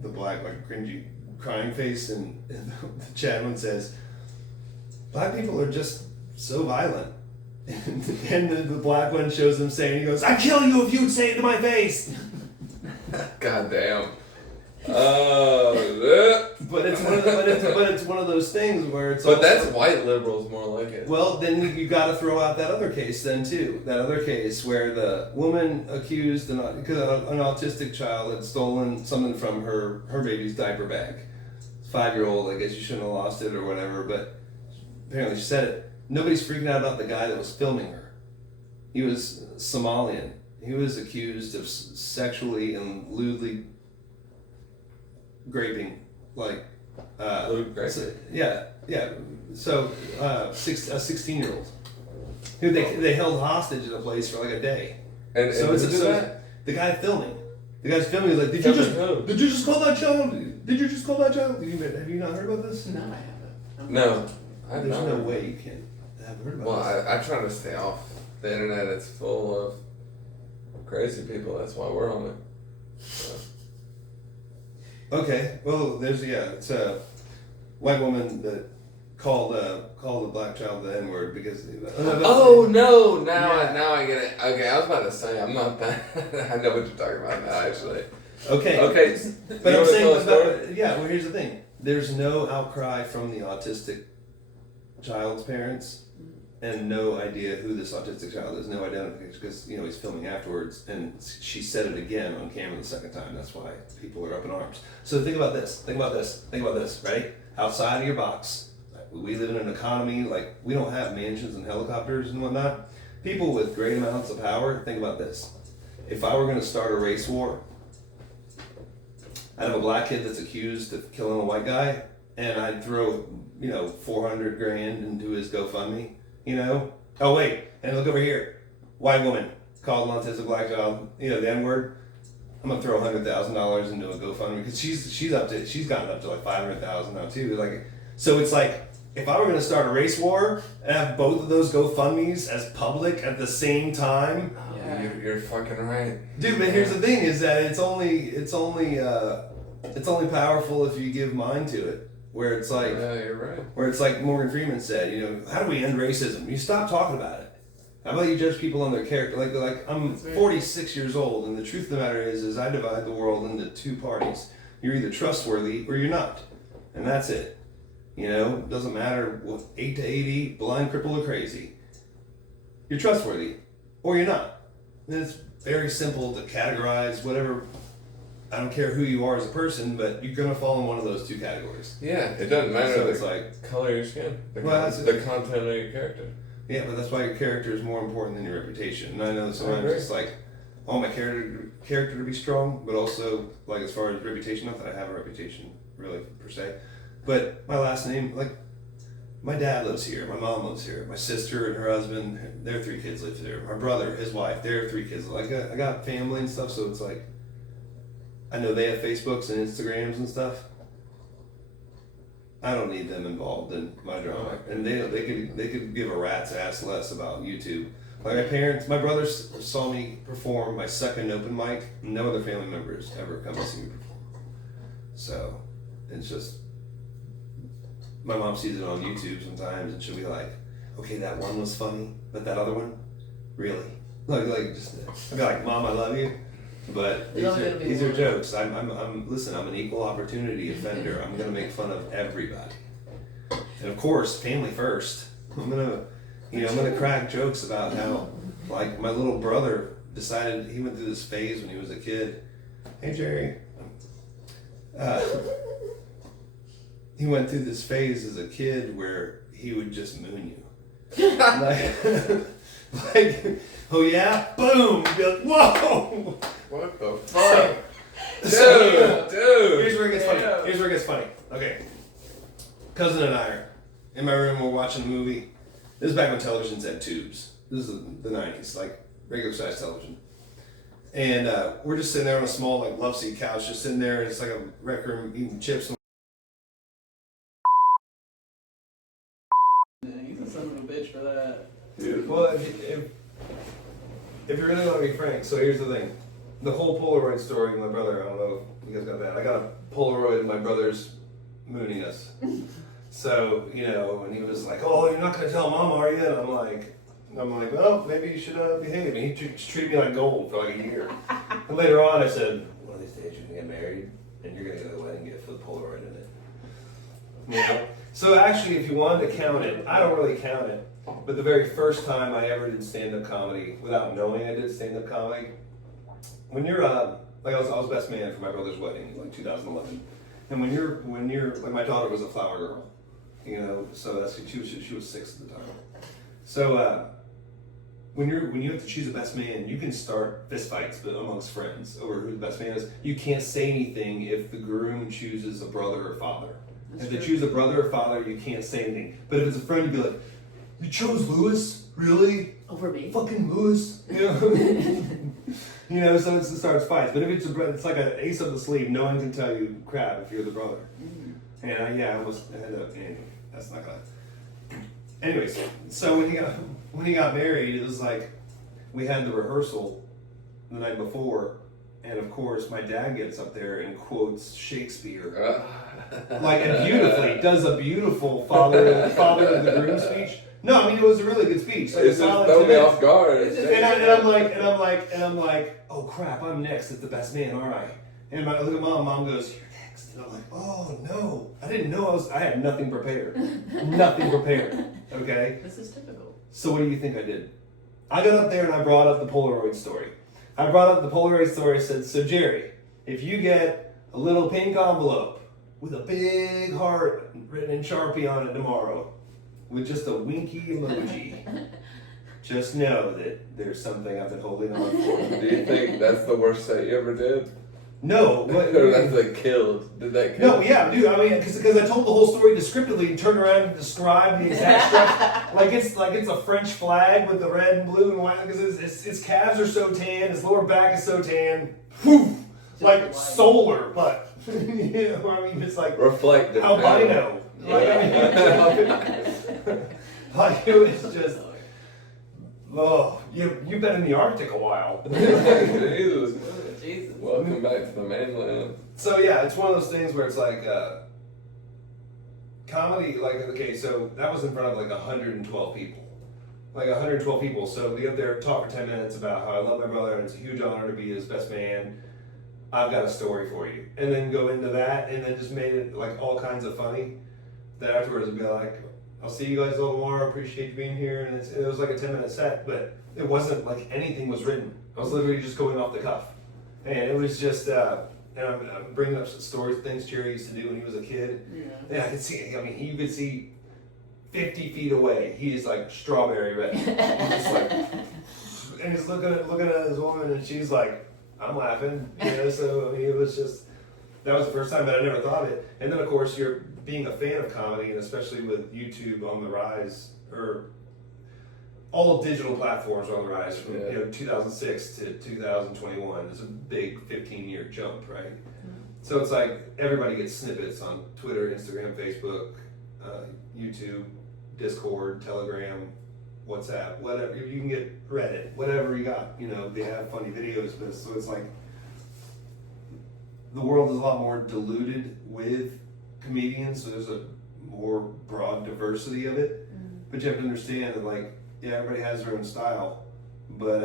the black, like, cringy crying face, and the Chad one says, black people are just so violent. And the black one shows him saying, he goes, "I'd kill you if you'd say it to my face." God damn. Oh, But it's one of those things where it's. but also, that's white liberals more like it. Well, then you got to throw out that other case then too. That other case where the woman accused because an autistic child had stolen something from her baby's diaper bag. 5-year-old, I guess you shouldn't have lost it or whatever, but apparently she said it. Nobody's freaking out about the guy that was filming her. He was Somalian. He was accused of sexually and lewdly raping, like, Lewd raping? So, a 16-year-old who they held hostage at a place for like a day. And So who it's did that? the guy filming. The guy's filming is like, did you just call that child? Did you just call that child? Have you not heard about this? No, I haven't. No. I've There's not. no way you can have heard about Well, this. I try to stay off the internet. It's full of crazy people. That's why we're on it. So. Okay, well, it's a white woman that called the black child the N-word because. Oh no! Yeah. Now I get it. Okay, I was about to say I'm not that. I know what you're talking about now. Actually. Okay. Okay. But you I'm wanna tell a story? saying, well, here's the thing. There's no outcry from the autistic child's parents, and no idea who this autistic child is. No identification because he's filming afterwards, and she said it again on camera the second time. That's why people are up in arms. So think about this. Right? Outside of your box. We live in an economy, like, we don't have mansions and helicopters and whatnot. People with great amounts of power, think about this. If I were going to start a race war, I'd have a black kid that's accused of killing a white guy, and I'd throw, $400 grand into his GoFundMe, Oh, wait, and look over here. White woman called an autistic black child, the N-word. I'm going to throw $100,000 into a GoFundMe, because she's gotten up to like $500,000 now too. So it's like, if I were going to start a race war and have both of those GoFundMes as public at the same time, You're fucking right. dude. But here's the thing: is that it's only powerful if you give mind to it. Where it's like, Yeah, you're right. where it's like Morgan Freeman said, how do we end racism? You stop talking about it. How about you judge people on their character? Like I'm 46 years old, and the truth of the matter is I divide the world into two parties. You're either trustworthy or you're not, and that's it. It doesn't matter what 8 to 80, blind, crippled, or crazy. You're trustworthy, or you're not. And it's very simple to categorize whatever. I don't care who you are as a person, but you're gonna fall in one of those two categories. Yeah, it doesn't matter So the it's like, color of your skin, the content of your character. yeah, but that's why your character is more important than your reputation. And I know sometimes it's like, I want my character to be strong, but also like as far as reputation, not that I have a reputation really per se. But my last name, like, my dad lives here, my mom lives here, my sister and her husband, their 3 kids live here, my brother, his wife, their 3 kids. Like, I got family and stuff, so it's like, I know they have Facebooks and Instagrams and stuff. I don't need them involved in my drama, and they could give a rat's ass less about YouTube. Like my brothers saw me perform my second open mic. No other family members ever come to see me perform. So it's just. My mom sees it on YouTube sometimes, and she'll be like, "Okay, that one was funny, but that other one, really?" Like just, I'll be like, "Mom, I love you, but these are jokes. I'm an equal opportunity offender. I'm gonna make fun of everybody, and of course, family first. I'm gonna crack jokes about how, like, my little brother decided he went through this phase when he was a kid. Hey, Jerry. He went through this phase as a kid where he would just moon you. like, oh yeah? Boom! You'd be like, whoa! What the fuck? Dude! Dude! Here's where it gets funny. Okay. Cousin and I are in my room, we're watching a movie. This is back when televisions had tubes. This is the 90s, like regular size television. And we're just sitting there on a small, like, love seat couch, just sitting there, and it's like a rec room eating chips. He's a son of a bitch for that. Dude, well, if you really want to be frank, so here's the thing. The whole Polaroid story with my brother, I don't know if you guys got that. I got a Polaroid of my brother's mooning us. So, you know, and he was like, "Oh, you're not gonna tell mom, are you?" And I'm like, well, maybe you should behave. And he treated me like gold for like a year. And later on, I said, one of these days you're gonna get married, and you're gonna go to the wedding and get a foot Polaroid in it. You know? So actually, if you wanted to count it, I don't really count it. But the very first time I ever did stand-up comedy, without knowing I did stand-up comedy, when you're like I was best man for my brother's wedding, like 2011. And when you're like my daughter was a flower girl, you know, so that's she was 6 at the time. So when you have to choose a best man, you can start fist fights, but amongst friends over who the best man is. You can't say anything if the groom chooses a brother or father. If they choose a brother or father, you can't say anything. But if it's a friend, you'd be like, "You chose Lewis, really? Over me. Fucking Lewis," you know. You know, so it starts fights. But if it's like an ace up the sleeve, no one can tell you crap if you're the brother. Mm-hmm. And I almost ended up. Anyway, that's not gonna. Anyways, so when he got married, it was like we had the rehearsal the night before, and of course my dad gets up there and quotes Shakespeare, like and beautifully does a beautiful father of the groom speech. No, I mean it was a really good speech. Like it's just throw me off guard. And I'm like, oh crap, I'm next as the best man, all right. And I look at mom. Mom goes, "You're next." And I'm like, oh no, I didn't know I had nothing prepared, nothing prepared. Okay. This is typical. So what do you think I did? I got up there and I brought up the Polaroid story. I brought up the Polaroid story. I said, "So Jerry, if you get a little pink envelope with a big heart written in Sharpie on it tomorrow, with just a winky emoji, just know that there's something I've been holding on for." Do you think that's the worst set you ever did? No. Or that's like killed? Did that kill? No, yeah, dude. I mean, because I told the whole story descriptively and turned around and described the exact stuff like it's a French flag with the red and blue and white. Because his calves are so tan, his lower back is so tan, whew, like solar. But you know, I mean, it's like reflective albino. Like, I mean, like it was just. Oh, you've been in the Arctic a while. Jesus. Jesus. Welcome back to the mainland. So yeah, it's one of those things where it's like comedy. Like okay, so that was in front of like 112 people, like 112 people. So we up there talk for 10 minutes about how I love my brother and it's a huge honor to be his best man. I've got a story for you, and then go into that, and then just made it like all kinds of funny. That afterwards would be like, "I'll see you guys all tomorrow. Appreciate you being here." And it was like a 10-minute set, but it wasn't like anything was written. I was literally just going off the cuff, and it was just. And I'm bringing up some stories, things Jerry used to do when he was a kid. Yeah. And I could see. I mean, you could see 50 feet away. He's like strawberry red. He's just like, and he's looking at his woman, and she's like, I'm laughing. You know. So I mean, it was just. That was the first time, but I never thought it. And then, of course, you're being a fan of comedy, and especially with YouTube on the rise, or all digital platforms are on the rise from 2006 to 2021. It's a big 15-year jump, right? Mm-hmm. So it's like everybody gets snippets on Twitter, Instagram, Facebook, YouTube, Discord, Telegram, WhatsApp, whatever. You can get Reddit, whatever you got. You know, they have funny videos, but so it's like. The world is a lot more diluted with comedians, so there's a more broad diversity of it. But you have to understand that, like, yeah, everybody has their own style. But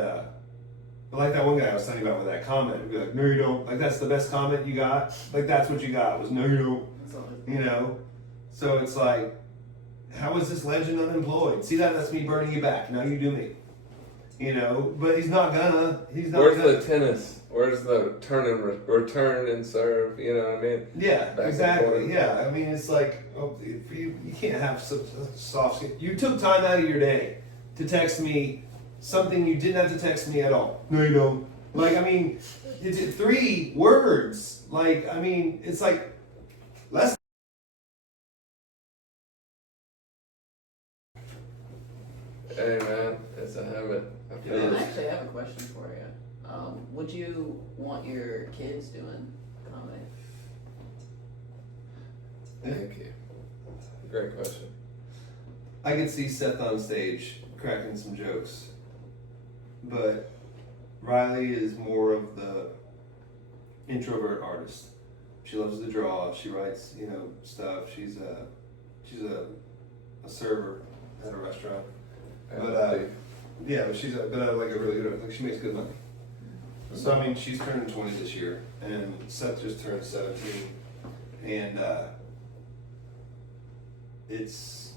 like that one guy I was telling you about with that comment, he'd be like, "No, you don't." Like, that's the best comment you got. Like, that's what you got was, "No, you don't." You know? So it's like, how is this legend unemployed? See, that's me burning you back. Now you do me. You know? But he's not gonna. Where's the tennis? Where's the return and serve? You know what I mean? Yeah, exactly. Yeah, I mean, it's like, you can't have such soft skin. You took time out of your day to text me something you didn't have to text me at all. No, you don't. Like, I mean, it's 3 words. Like, I mean, it's like less. Hey man, it's a habit. I actually have a question for you. Would you want your kids doing comedy? Thank you. Great question. I could see Seth on stage cracking some jokes, but Riley is more of the introvert artist. She loves to draw. She writes, stuff. She's a server at a restaurant. And But yeah, but she's like a really good. Like she makes good money. So I mean, she's turning 20 this year, and Seth just turned 17, and it's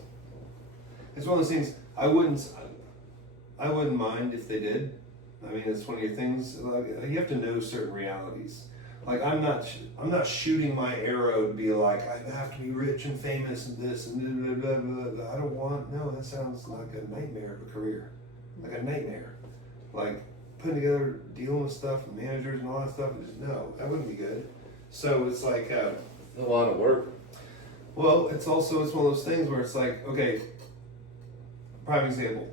one of those things. I wouldn't mind if they did. I mean, it's one of your things. Like you have to know certain realities. Like I'm not shooting my arrow to be like I have to be rich and famous and this and blah, blah, blah, blah. I don't want. No, that sounds like a nightmare of a career. Like a nightmare. Like putting together, dealing with stuff, and managers and all that stuff. No, that wouldn't be good. So it's like a lot of work. well, it's one of those things where it's like, okay, prime example.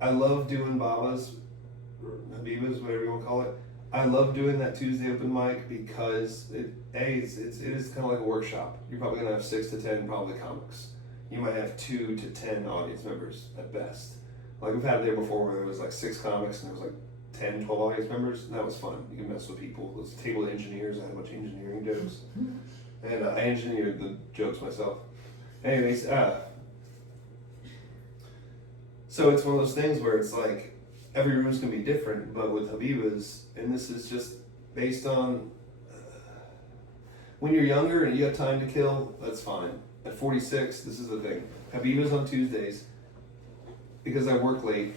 I love doing Baba's, or Habiba's, whatever you want to call it. I love doing that Tuesday open mic because it is kind of like a workshop. You're probably gonna have 6 to 10 probably comics. You might have 2 to 10 audience members at best. Like we've had it there before where there was like 6 comics and there was like 10, 12 audience members, and that was fun. You can mess with people. Those table engineers, I had a bunch of engineering jokes. And I engineered the jokes myself. Anyways, so it's one of those things where it's like, every room's gonna be different, but with Habiba's, and this is just based on, when you're younger and you have time to kill, that's fine. At 46, this is the thing. Habiba's on Tuesdays, because I work late,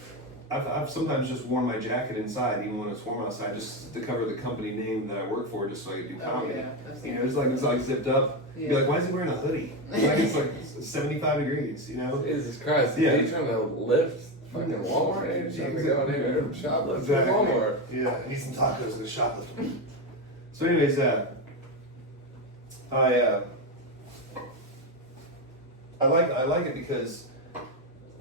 I've sometimes just worn my jacket inside, even when it's warm outside, just to cover the company name that I work for, just so I can do comedy. Oh, yeah. You know, it's like zipped up. Yeah. You're like, why is he wearing a hoodie? Like it's like 75 degrees, you know? Jesus Christ! Yeah. Are you trying to lift fucking Walmart? Are you trying to go in here and shoplift Exactly. at Walmart? Yeah, I need some tacos in the shoplift. So, anyways, I like it because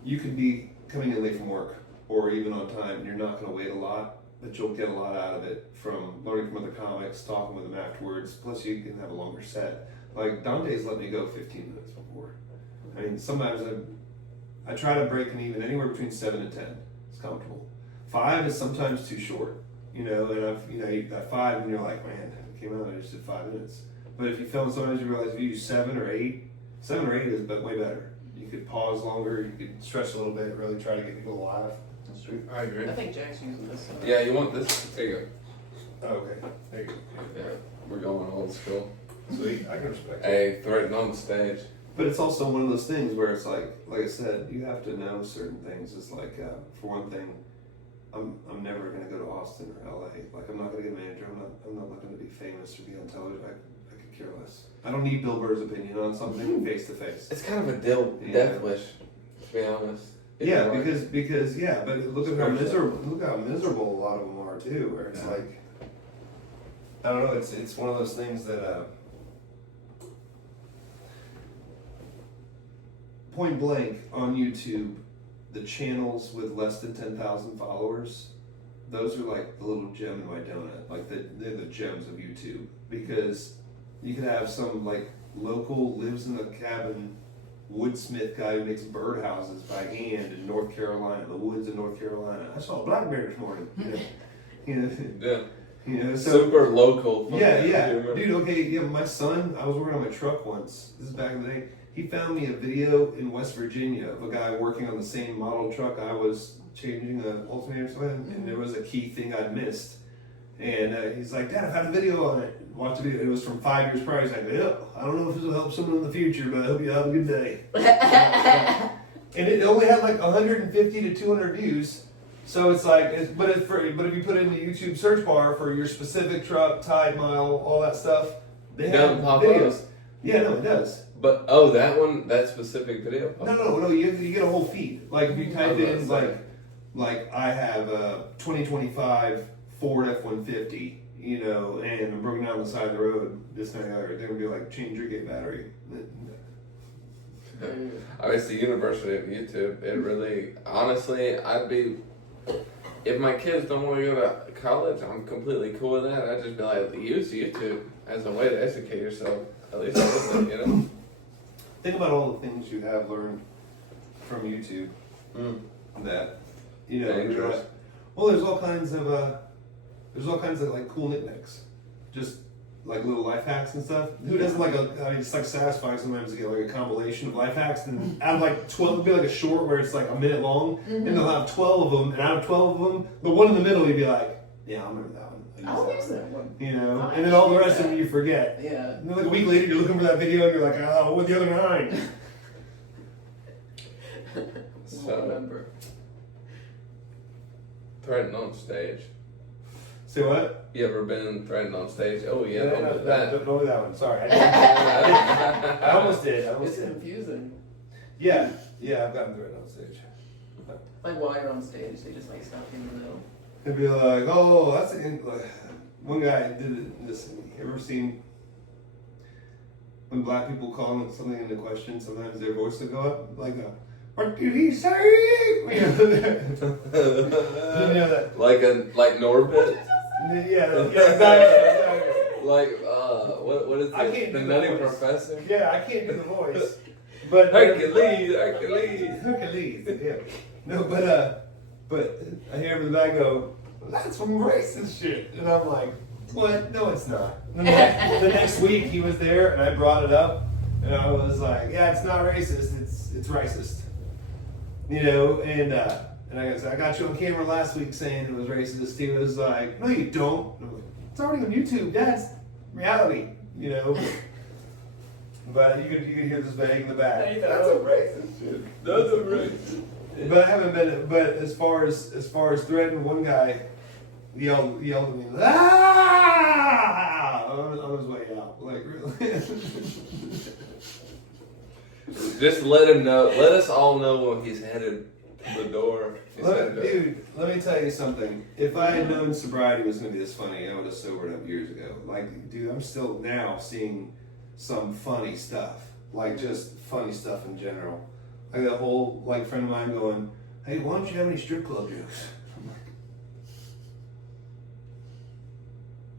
you could be coming in late from work or even on time, and you're not going to wait a lot, but you'll get a lot out of it from learning from other comics, talking with them afterwards. Plus, you can have a longer set. Like Dante's let me go 15 minutes before. I mean, sometimes I try to break an even anywhere between 7 and 10. It's comfortable. 5 is sometimes too short, you know. And you've got 5, and you're like, man, I came out and I just did 5 minutes. But if you film, sometimes you realize if you use 7 or 8, 7 or 8 is way better. You could pause longer. You could stretch a little bit. Really try to get people to laugh. That's true. I agree. I think Jack's using this. Yeah, you want this? There you Oh, okay. There you go. go. Yeah, we're going old school. Sweet. I can respect it. Hey, threaten on the stage. But it's also one of those things where it's like I said, you have to know certain things. It's like, for one thing, I'm never gonna go to Austin or LA. Like I'm not gonna get a manager. I'm not looking to be famous or be on television. I could care less. I don't need Bill Burr's opinion on something face to face. It's kind of a death wish, to be honest. Yeah, because yeah, but look at how miserable a lot of them are too. Where it's like, I don't know. It's one of those things that. Point blank on YouTube, the channels with less than 10,000 followers, those are like the little gem in my donut. Like they're the gems of YouTube, because you could have some like local lives in a cabin woodsmith guy who makes birdhouses by hand in North Carolina, the woods in North Carolina. I saw a black bear this morning. Yeah. So Super local. yeah, dude. Okay, yeah. My son, I was working on my truck once. This is back in the day. He found me a video in West Virginia of a guy working on the same model truck I was changing the alternator to, and there was a key thing I'd missed. And he's like, Dad, I found a video on it. Watched the video. It was from 5 years prior. He's like, yeah, I don't know if this will help someone in the future, but I hope you have a good day. And it only had like 150 to 200 views. So it's like, but if you put it in the YouTube search bar for your specific truck, tide mile, all that stuff, they have videos. Yeah, no, it does. But that specific video. No. You get a whole feed. Like if you type in like I have a 2025 Ford F-150, you know, and I'm broken down on the side of the road, this and that, other. They're gonna be like, change your gate battery. I mean, it's the university of YouTube. It really, honestly, if my kids don't want to go to college, I'm completely cool with that. I'd just be like, use YouTube as a way to educate yourself. At least a little bit, you know? Think about all the things you have learned from YouTube that, you know, dangerous. Well, there's all kinds of like cool knickknacks. Just like little life hacks and stuff. Who doesn't like it's like satisfying sometimes to get like a compilation of life hacks, and out of like 12, it'll be like a short where it's like a minute long, and they'll have 12 of them, and out of 12 of them, the one in the middle you'd be like, yeah, I remember that one. I'll use that one. You know, and then all the rest of them you forget. Yeah. And then like a week later, you're looking for that video, and you're like, oh, what were the other 9? So, remember. threatened on stage. Say what? You ever been threatened on stage? Oh yeah, No, don't do that. don't know that one. Sorry. I almost did. It's confusing. Yeah, I've gotten through it on stage. Like while you're on stage, they just like stop you in the middle. They'd be like, oh, that's like, one guy did this. You ever seen when black people call something into question? Sometimes their voice will go up like, what did he say? You know that? Like Norbit? Yeah, exactly. Like what is I it? can't The do Nutty the voice. Professor? Yeah, I can't do the voice. But Hercules. yeah. No, but I hear him in the back go, that's some racist shit. And I'm like, what? No, it's not. And then the next week he was there and I brought it up and I was like, yeah, it's not racist, it's racist. You know, and I guess I got you on camera last week saying it was racist. He was like, no, you don't. It's already on YouTube. Yeah, it's reality. You know. But you could hear this bang in the back. That's a racist shit. That's a racist. But I haven't been. But as far as threatening, one guy yelled at me, ah! On his way out. Like really. Just let him know. Let us all know when he's headed to the door. Dude, let me tell you something. If I had known sobriety was going to be this funny, I would have sobered up years ago. Like, dude, I'm still now seeing some funny stuff. Like, just funny stuff in general. Like, that whole, like, friend of mine going, hey, why don't you have any strip club jokes? I'm like,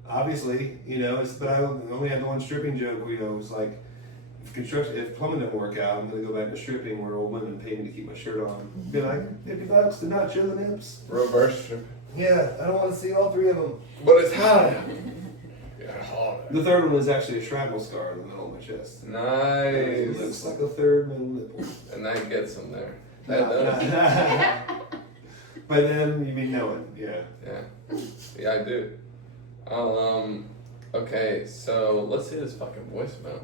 obviously, you know, but I only had one stripping joke, you know, it was like, if plumbing didn't work out, I'm gonna go back to stripping where old women pay me to keep my shirt on. Be like, $50 to not show the nips. Reverse strip. Yeah, I don't want to see all 3 of them. But it's hot out. Yeah, hot. The third one was actually a shrapnel scar in the middle of my chest. It Nice. looks like a third middle nipple. And that gets him there. Nah, That does. nah. By them, you mean knowing, yeah. Yeah. Yeah, I do. Okay, so let's see this fucking voicemail.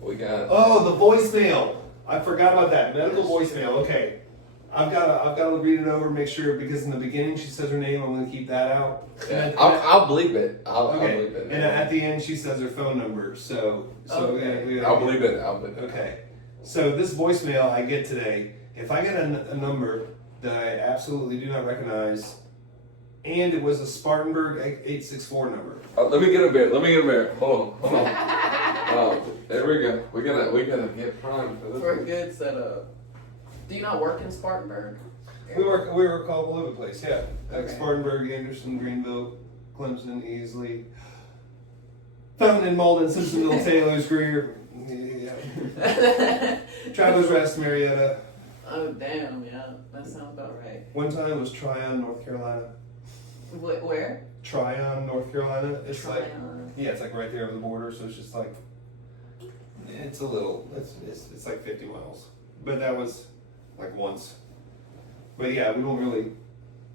We got. Oh, the voicemail. I forgot about that. Medical voicemail. Okay. I've got to read it over and make sure, because in the beginning she says her name. I'm going to keep that out. Yeah, I'll bleep it. I'll Okay. bleep it. And at the end she says her phone number. So Okay. we gotta I'll bleep it. I'll bleep it. Okay. So this voicemail I get today, if I get a number that I absolutely do not recognize, and it was a Spartanburg 864 number. Let me get a beer. Hold on. Oh, there we go. We gotta get primed for this. For a good setup. Do you not work in Spartanburg? We work all over the place, yeah. Like Okay. Spartanburg, Anderson, Greenville, Clemson, Easley, Fountain, Malden, Simpsonville, Taylor's, Greer, yeah. Travelers Rest, Marietta. Oh damn, yeah, that sounds about right. One time was Tryon, North Carolina. Where? Tryon, North Carolina. It's like, Tryon. yeah, it's like right there over the border, so it's just like, it's a little, it's like 50 miles. But that was like once. But yeah, we don't really,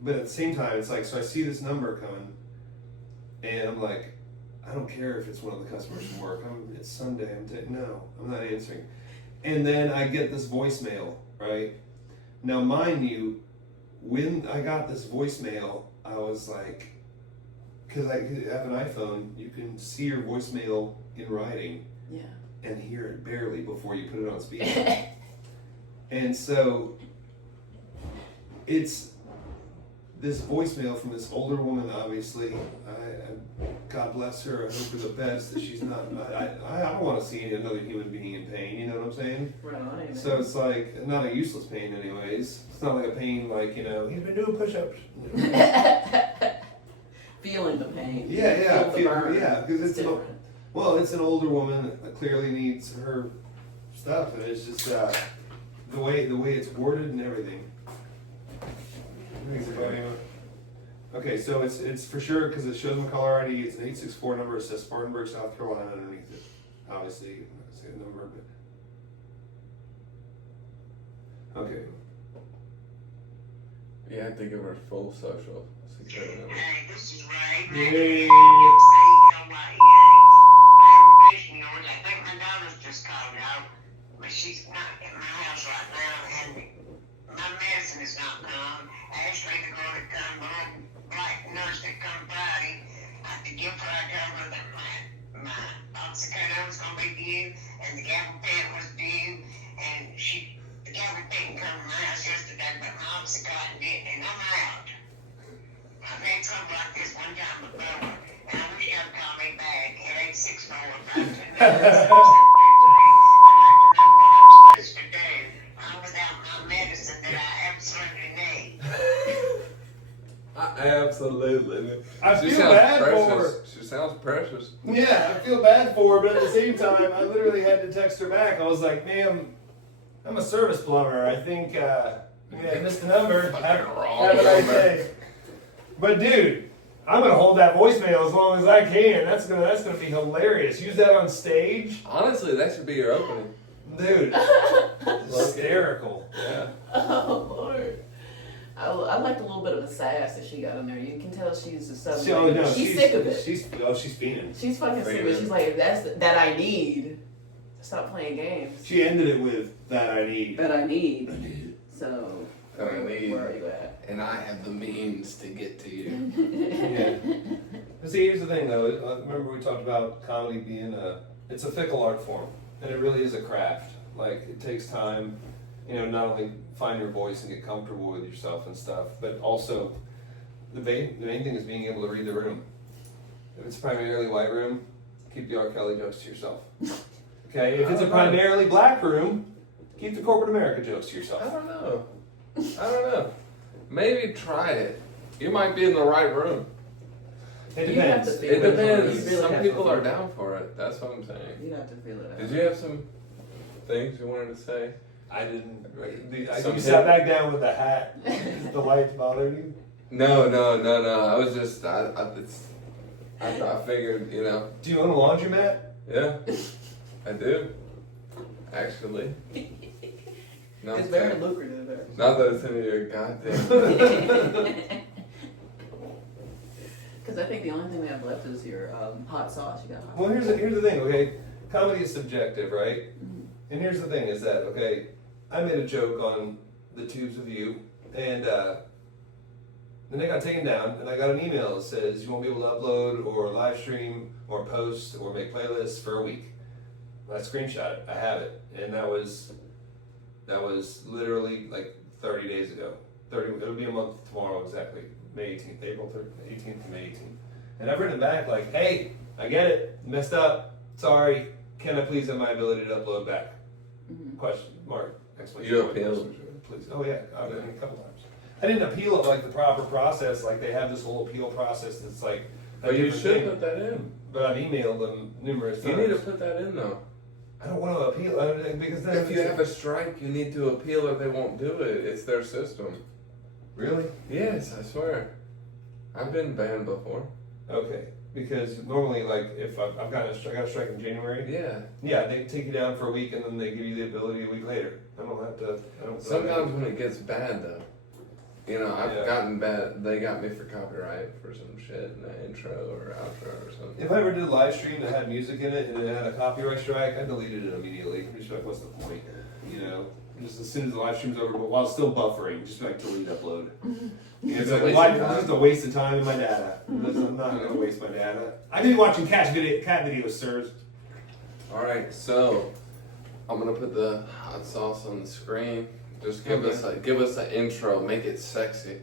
but at the same time, it's like, so I see this number coming, and I'm like, I don't care if it's one of the customers from work. It's Sunday. No, I'm not answering. And then I get this voicemail, right? Now, mind you, when I got this voicemail, I was like, because I have an iPhone, you can see your voicemail in writing Yeah. and hear it barely before you put it on speaker. And so it's this voicemail from this older woman, obviously. God bless her. I hope for the best that she's not. I don't want to see another human being in pain. You know what I'm saying? Right. So it's like not a useless pain, anyways. It's not like a pain like, you know, he's been doing push-ups. Feeling the pain. Yeah, Feel the burn. yeah, because it's different. well, it's an older woman that clearly needs her stuff, and it's just the way it's worded and everything. Okay, so it's for sure because it shows my caller ID. It's an 864 number. It says Spartanburg, South Carolina underneath it. Obviously, I'm not gonna say the number, but okay. You have to give her full social security number. Hey, this is Ray. Yay. I'm patient yours. I think my daughter's just called out, but she's not at my house right now, and my medicine is not come. Actually, the girl that come, the black nurse that come Friday, I have to give her, I tell her that my oxycodone's gonna be due, and the gabapentin was due, and the gabapentin come to my house yesterday, but my oxycontin didn't, and I'm out. I've had trouble like this one time before, and I wish y'all call me back at 864 I'd like to know what I'm supposed to do. I'm without my medicine that I absolutely need. Absolutely. I She feel sounds bad precious. for her. She sounds precious. Yeah, I feel bad for her, but at the same time, I literally had to text her back. I was like, ma'am, I'm a service plumber. I think, I missed the number. Have a nice day. But dude, I'm gonna hold that voicemail as long as I can. That's gonna be hilarious. Use that on stage. Honestly, that should be your opening. Dude, hysterical. Yeah. Oh Lord. I liked a little bit of the sass that she got in there. You can tell she's a southern Oh, lady. no, she's sick of it. She's fiending. She's fucking sick of it. She's like, that I need. Stop playing games. She ended it with that I need. That I need. So, That I need. where are you at? And I have the means to get to you. Yeah. But see, here's the thing though. Remember we talked about comedy being it's a fickle art form, and it really is a craft. Like it takes time, not only find your voice and get comfortable with yourself and stuff, but also the main thing is being able to read the room. If it's primarily white room, keep the R. Kelly jokes to yourself. Okay. If it's a primarily black room, keep the corporate America jokes to yourself. I don't know. Maybe try it. You might be in the right room. It You have depends. to feel It depends. You really Some have to people feel are it. down for it. That's what I'm saying. You have to feel it out. Did you have some things you wanted to say? I didn't. Some You sat hip- back down with the hat. The lights bothered you. No. I was just, I figured, Do you own a laundromat? yeah, I do. Actually. Not It's very that- lucrative there. Not that it's any of your goddamn. Because I think the only thing we have left is your hot sauce. You got hot Well, sauce. here's the thing, okay? Comedy is subjective, right? And here's the thing is that, okay, I made a joke on the tubes of you, and then they got taken down, and I got an email that says you won't be able to upload or live stream or post or make playlists for a week. I screenshot it. I have it, and that was literally like 30 days ago. It'll be a month tomorrow exactly. May 18th, April 18th to May 18th. And I've written back like, hey, I get it, messed up, sorry, can I please have my ability to upload back? Question mark, exclamation You point, appealed? please. Oh yeah, I've done it a couple times. I didn't appeal it like the proper process, like they have this whole appeal process that's like a But you different should thing. put that in. But I've emailed them numerous times. You need to put that in though. I don't want to appeal because then If you have a strike, you need to appeal or they won't do it. It's their system. Really? Yes, I swear. I've been banned before. Okay. Because normally, like, if I got a strike in January, Yeah. they take you down for a week and then they give you the ability a week later. I don't have to. Sometimes when it gets bad though, I've Yeah. gotten bad. They got me for copyright for some shit in the intro or outro or something. If I ever did a live stream that had music in it and it had a copyright strike, I deleted it immediately. Just like, what's the point? Just as soon as the live stream's over, but while still buffering, just like delete upload. It's like, it's just a waste of time in my data. I'm not going to waste my data. I could be watching cat videos, sirs. All right, so I'm gonna put the hot sauce on the screen. Just give us an intro. Make it sexy.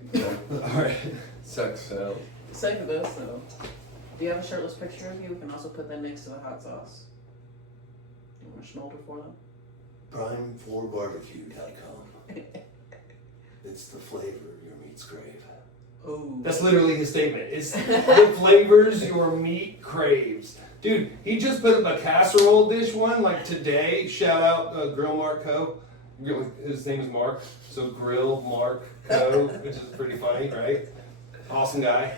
All right. Sex sell. Sake of this, though. Do you have a shirtless picture of you? We can also put that next to the hot sauce. You want to smolder for them? Prime4barbecue.com. It's the flavor your meats crave. Oh. That's literally his statement. It's the flavors your meat craves. Dude, he just put up a casserole dish one like today. Shout out Grill Mark Co. His name is Mark. So Grill Mark Co. Which is pretty funny, right? Awesome guy.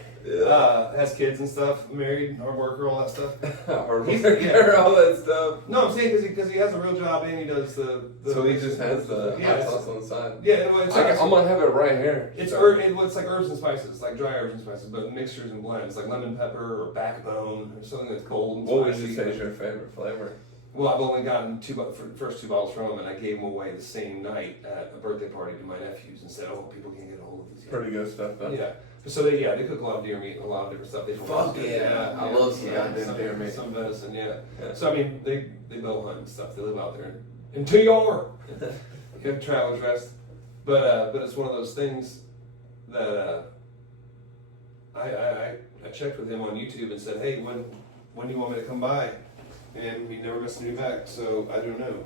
Has kids and stuff, married, hard worker, all that stuff. Hard He's- worker, yeah. all that stuff. No, I'm saying because he has a real job and he does the So he just has the yeah, hot sauce on the side. Yeah, well, it's, I'm gonna have it right here. it's like herbs and spices, like dry herbs and spices, but mixtures and blends, like lemon pepper or backbone or something that's cold and What would spicy. you say is your favorite flavor? Well, I've only gotten first 2 bottles from him, and I gave them away the same night at a birthday party to my nephews and said, "Oh, people can't get a hold of these." Pretty good stuff, though. Yeah. So they cook a lot of deer meat, a lot of different stuff. They Fuck yeah. I love some goddamn deer meat. Some venison, yeah. Yeah. So I mean, they bow hunt and stuff. They live out there in TR. You have travel dressed, but it's one of those things that I checked with him on YouTube and said, "Hey, when do you want me to come by?" And he never messaged me back, so I don't know.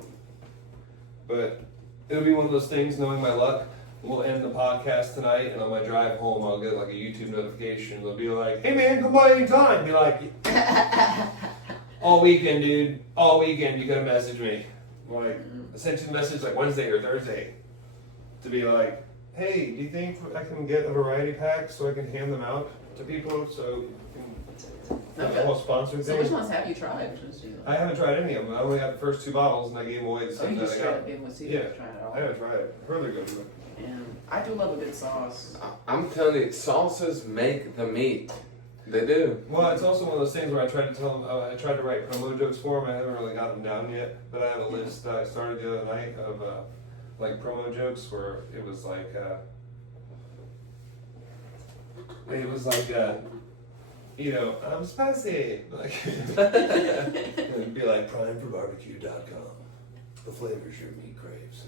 But it'll be one of those things, knowing my luck. We'll end the podcast tonight, and on my drive home, I'll get like a YouTube notification. They'll be like, "Hey man, come by anytime." Be like, "All weekend, dude. All weekend, you gotta message me." Like, I sent you a message like Wednesday or Thursday to be like, "Hey, do you think I can get a variety pack so I can hand them out to people so you can Okay. the whole sponsoring So thing?" which ones have you tried? Just do I haven't tried any of them. I only got the first 2 bottles, and I gave them away the So same you night just I straight got up them. gave them a Yeah. try it all. I haven't tried it. Further good. And I do love a good sauce. I'm telling you, sauces make the meat. They do. Well, it's also one of those things where I tried to tell them, I tried to write promo jokes for them. I haven't really got them down yet, but I have a list that I started the other night of like promo jokes where it was like, I'm spicy. Like, it'd be like primeforbarbecue.com. The flavors your meat craves.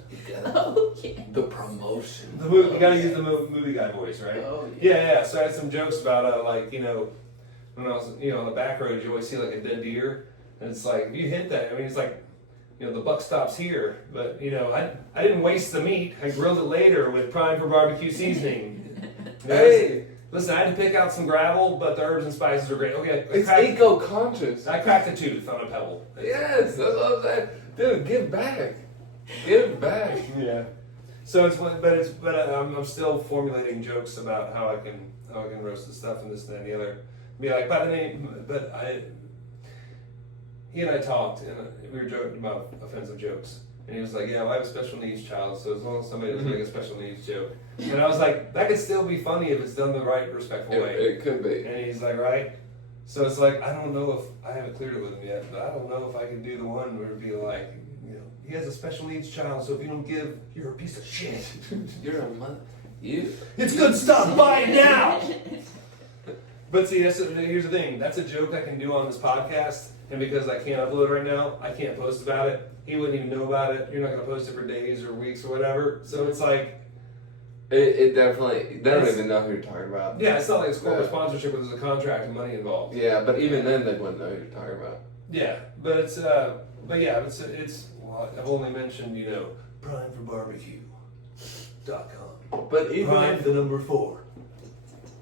Oh, yeah. The promotion. You gotta use the movie guy voice, right? Oh, Yeah. So I had some jokes about when I was on the back road, you always see like a dead deer, and it's like if you hit that, I mean it's like the buck stops here, but I didn't waste the meat. I grilled it later with prime for barbecue seasoning. Hey, listen, I had to pick out some gravel, but the herbs and spices are great. Okay, it's eco-conscious. I cracked a tooth on a pebble. Yes, that's what I'm saying. Dude, give back. Give back. Yeah. So I'm still formulating jokes about how I can roast the stuff and this and that and the other. Be like, he and I talked and we were joking about offensive jokes, and he was like, "Yeah, well, I have a special needs child, so as long as somebody doesn't make a special needs joke," and I was like, "That could still be funny if it's done the right, respectful way." It could be. And he's like, "Right." So it's like I don't know if I haven't cleared it with him yet, but I don't know if I can do the one where it'd be like, he has a special needs child, so if you don't give, you're a piece of shit. You're a mother. It's good stuff. Buy it now. But see, here's the thing. That's a joke I can do on this podcast, and because I can't upload right now, I can't post about it. He wouldn't even know about it. You're not gonna post it for days or weeks or whatever. So it's like, it definitely. They don't even know who you're talking about. yeah, it's not like it's corporate sponsorship where there's a contract and money involved. Yeah, but even then they wouldn't know who you're talking about. Yeah, but it's well, I've only mentioned primeforbarbecue.com. But even Prime the number 4.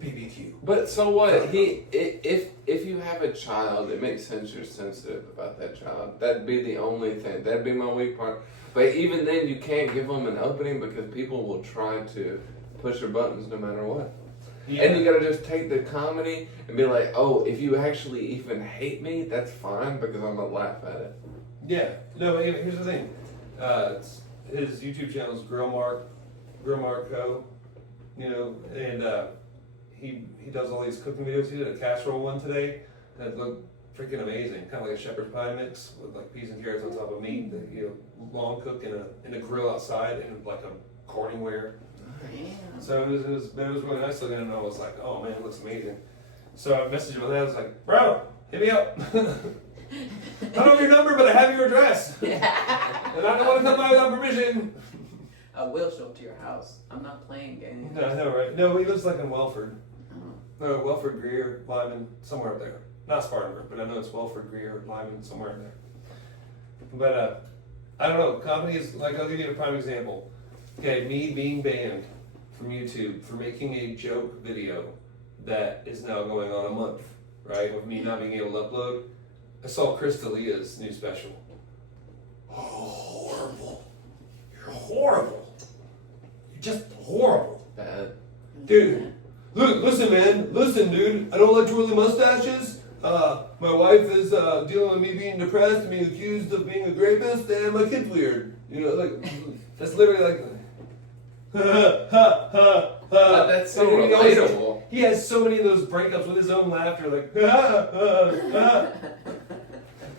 PBQ. But so what? If you have a child, it makes sense you're sensitive about that child. That'd be the only thing. That'd be my weak part. But even then, you can't give them an opening because people will try to push your buttons no matter what. Yeah. And you gotta just take the comedy and be like, oh, if you actually even hate me, that's fine because I'm gonna laugh at it. Yeah. No, but here's the thing. His YouTube channel is Grill Mark Co. And he does all these cooking videos. He did a casserole one today that looked freaking amazing. Kind of like a shepherd's pie mix with like peas and carrots on top of meat. That long cook in a grill outside in like a Corningware. Yeah. So it was really nice looking, and I was like, oh man, it looks amazing. So I messaged him and I was like, bro, hit me up. I don't have your number, but I have your address. And I don't want to come by without permission. I will show up to your house. I'm not playing games. No, I know, right? No, he lives like in Welford. Oh. No, Welford, Greer, Lyman, somewhere up there. Not Spartanburg, but I know it's Welford, Greer, Lyman, somewhere in there. But I don't know. Comedy is like, I'll give you a prime example. Okay, me being banned from YouTube for making a joke video that is now going on a month, right? Of me not being able to upload. I saw Chris D'Elia's new special. Oh, horrible. You're horrible. You're just horrible. Bad. Dude, listen, man, listen, dude. I don't like twirly mustaches. My wife is dealing with me being depressed and being accused of being a rapist, and my kid's weird. You know, like that's literally like. That's so relatable. He has so many of those breakups with his own laughter, like.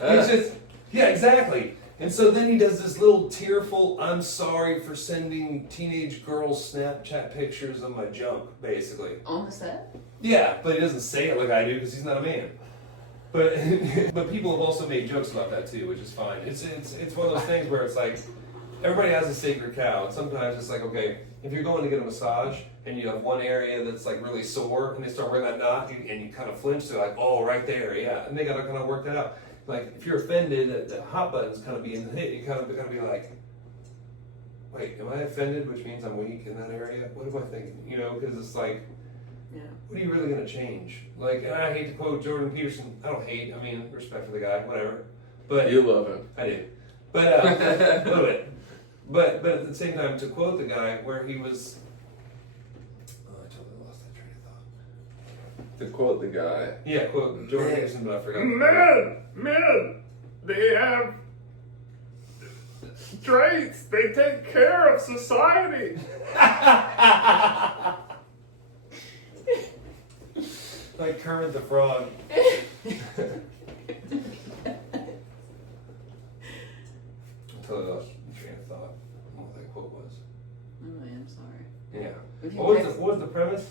It's just, yeah, exactly. And so then he does this little tearful, I'm sorry for sending teenage girls Snapchat pictures of my junk, basically. On the set? Yeah, but he doesn't say it like I do because he's not a man. But but people have also made jokes about that too, which is fine. It's one of those things where it's like everybody has a sacred cow, and sometimes it's like, okay, if you're going to get a massage and you have one area that's like really sore and they start wearing that knot and you kind of flinch, they're like, oh, right there, yeah, and they gotta kind of work that out. Like if you're offended, the hot button's kind of being hit. You kind of gotta be like, wait, am I offended? Which means I'm weak in that area. What am I thinking? You know, because it's like, Yeah. what are you really gonna change? Like, and I hate to quote Jordan Peterson. I don't hate. I mean, respect for the guy, whatever. But You love him. I do. But a little bit. But at the same time, to quote the guy, where he was. Oh, I totally lost that train of thought. To quote the guy. Yeah, quote Jordan Peterson, but I forgot. Men, they have traits. They take care of society. Like Kermit the Frog. I totally lost the train of thought. I don't know what that quote was. Oh, I am sorry. Yeah. If you What text- was the premise?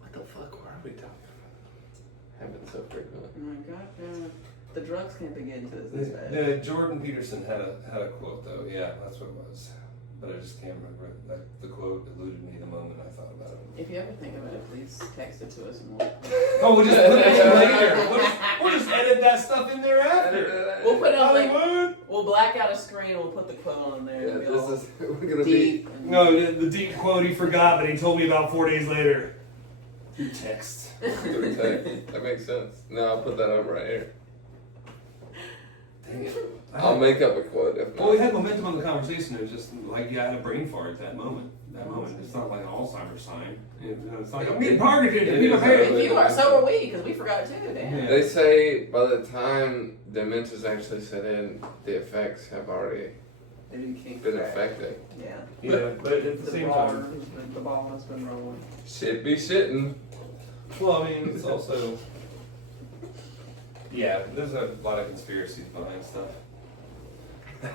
What the fuck were we talking about? Happened so frequently. Oh my god, the drugs can't begin to this bad. Jordan Peterson had a quote though. Yeah, that's what it was. But I just can't remember it. The quote eluded me the moment I thought about it. If you ever think about it, please text it to us and we'll Oh, we'll just put it in later. We'll just edit that stuff in there after. we'll put it on like Hollywood. we'll black out a screen and we'll put the quote on there. Yeah, It'll be this all is we're gonna deep. and- No, the deep quote he forgot, but he told me about 4 days later. Through text. be through text. That makes sense. No, I'll put that up right here. Dang it. I'll make up a quote if Well, we not. had momentum on the conversation. It was just like you had a brain fart at that moment. It's not like an Alzheimer's sign. It's like I'm getting targeted. It Be is. prepared. If you are, so are we, because we forgot too. Damn. Yeah. They say by the time dementia's actually set in, the effects have already Maybe you can't been crack. affected. Yeah. Yeah, but at the The same ball, time, the ball has been rolling. Shit be shitting. well, I mean, it's also, yeah, there's a lot of conspiracies behind stuff. I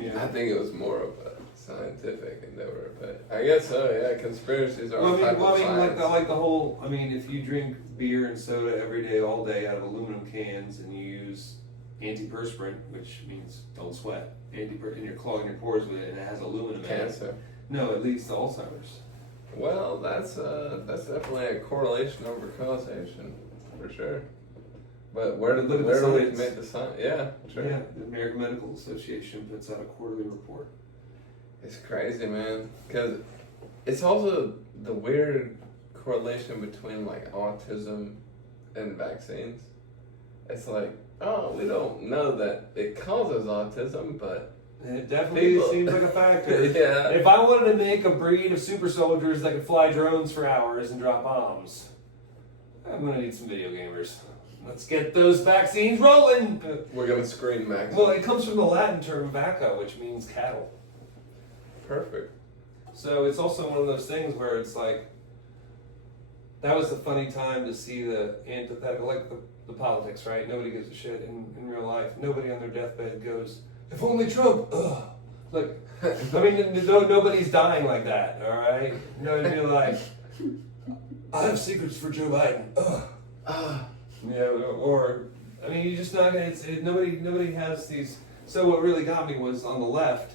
Yeah. think it was more of a scientific endeavor, but I guess so. Yeah, conspiracies are Well, a type of like science. the whole. I mean, if you drink beer and soda every day, all day, out of aluminum cans, and you use antiperspirant, which means don't sweat, and you're clogging your pores with it, and it has aluminum in it. Cancer. No, it leads to Alzheimer's. Well, that's definitely a correlation over causation, for sure. But where did Look at where the do we science. make the science? Yeah, sure. Yeah, the American Medical Association puts out a quarterly report. It's crazy, man. Because it's also the weird correlation between like autism and vaccines. It's like, oh, we don't know that it causes autism, but It definitely People- seems like a factor. yeah. If I wanted to make a breed of super soldiers that could fly drones for hours and drop bombs, I'm gonna need some video gamers. Let's get those vaccines rolling. We're gonna screen max. Well, it comes from the Latin term vacca, which means cattle. Perfect. So it's also one of those things where it's like, that was a funny time to see the antithetical, like the politics, right? Nobody gives a shit in real life. Nobody on their deathbed goes, if only Trump, ugh. Like, I mean, nobody's dying like that, all right? Nobody's be like, I have secrets for Joe Biden, ugh. Yeah, or, I mean, you're just not gonna, nobody has these. So what really got me was on the left,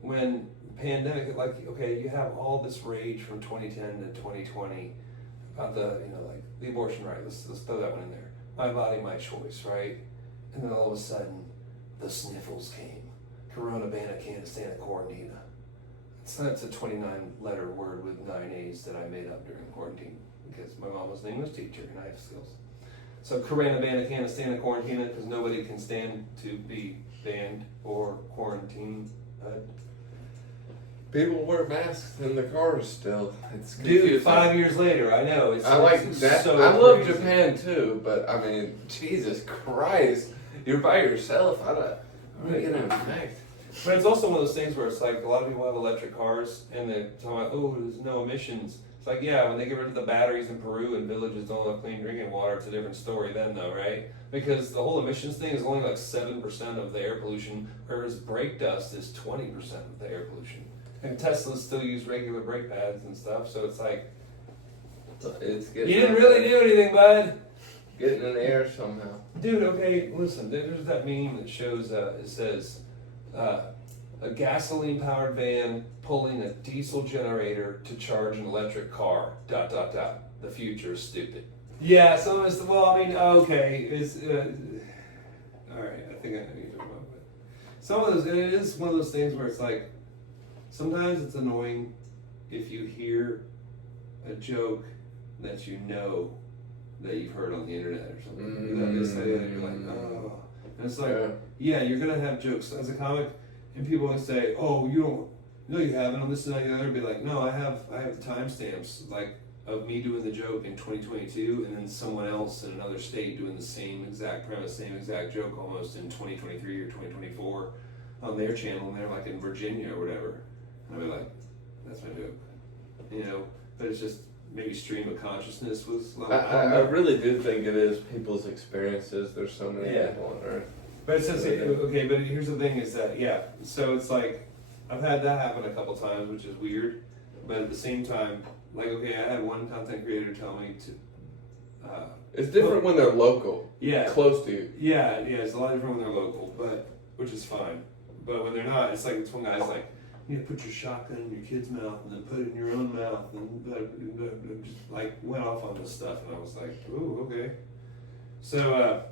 when the pandemic, like, okay, you have all this rage from 2010 to 2020 about the, like the abortion right, let's throw that one in there. My body, my choice, right? And then all of a sudden, the sniffles came. Corona ban, I can't stand a quarantine. That's a 29-letter word with 9 A's that I made up during quarantine because my mom was an English teacher and I have skills. So Corona ban, I can't stand a quarantine because nobody can stand to be banned or quarantined. People wear masks in the cars still. It's Dude, confusing. 5 years later, I know. It's, I like it's that. So I love crazy. Japan too, but I mean, Jesus Christ, you're by yourself. I'm gonna get an effect. But it's also one of those things where it's like a lot of people have electric cars and they're talking about, oh, there's no emissions. It's like, yeah, when they get rid of the batteries in Peru and villages don't have clean drinking water, it's a different story then, though, right? Because the whole emissions thing is only like 7% of the air pollution, whereas brake dust is 20% of the air pollution. And Teslas still use regular brake pads and stuff, so it's like, It's getting you didn't really do anything, bud. getting in the air somehow. Dude, okay, listen, there's that meme that shows, it says, a gasoline-powered van pulling a diesel generator to charge an electric car, ... The future is stupid. Yeah, some of it's, well, I mean, okay, it's, alright, I think I need to move it. Some of those, and it is one of those things where it's like, sometimes it's annoying if you hear a joke that you know that you've heard on the internet or something. You know, they say it and you're like, oh. And it's like, yeah, you're gonna have jokes as a comic, and people will say, oh, you don't, no, you haven't on this and that and the other. Be like, no, I have timestamps like of me doing the joke in 2022, and then someone else in another state doing the same exact premise, same exact joke almost in 2023 or 2024 on their channel, and they're like in Virginia or whatever. And I'll be like, that's my joke, you know. But it's just maybe stream of consciousness was. I really do think it is people's experiences. There's so many people on Earth. But it says, okay, but here's the thing is that, yeah, so it's like, I've had that happen a couple times, which is weird, but at the same time, like, okay, I had one content creator tell me to... it's different when they're local. Yeah. Close to you. Yeah, it's a lot different when they're local, but, which is fine. But when they're not, it's like, this one guy's like, you know, put your shotgun in your kid's mouth and then put it in your own mouth, and just, like, went off on this stuff, and I was like, ooh, okay. So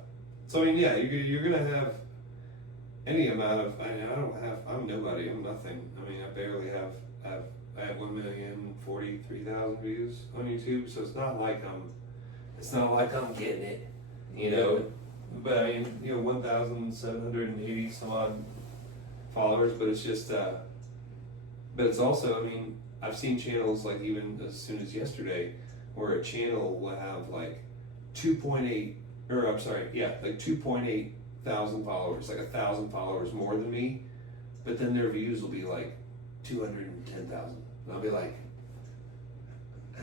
I mean, yeah, you're gonna have any amount of. I'm nobody. I'm nothing. I mean, I barely have. I have 1,043,000 views on YouTube, so it's not like I'm getting it, you know. But I mean, you know, 1,780 some odd followers, but it's just. But it's also, I mean, I've seen channels like even as soon as yesterday, where a channel will have like 2.8. Or I'm sorry, yeah, like 2.8 thousand followers, like 1,000 followers more than me, but then their views will be like 210,000. And I'll be like,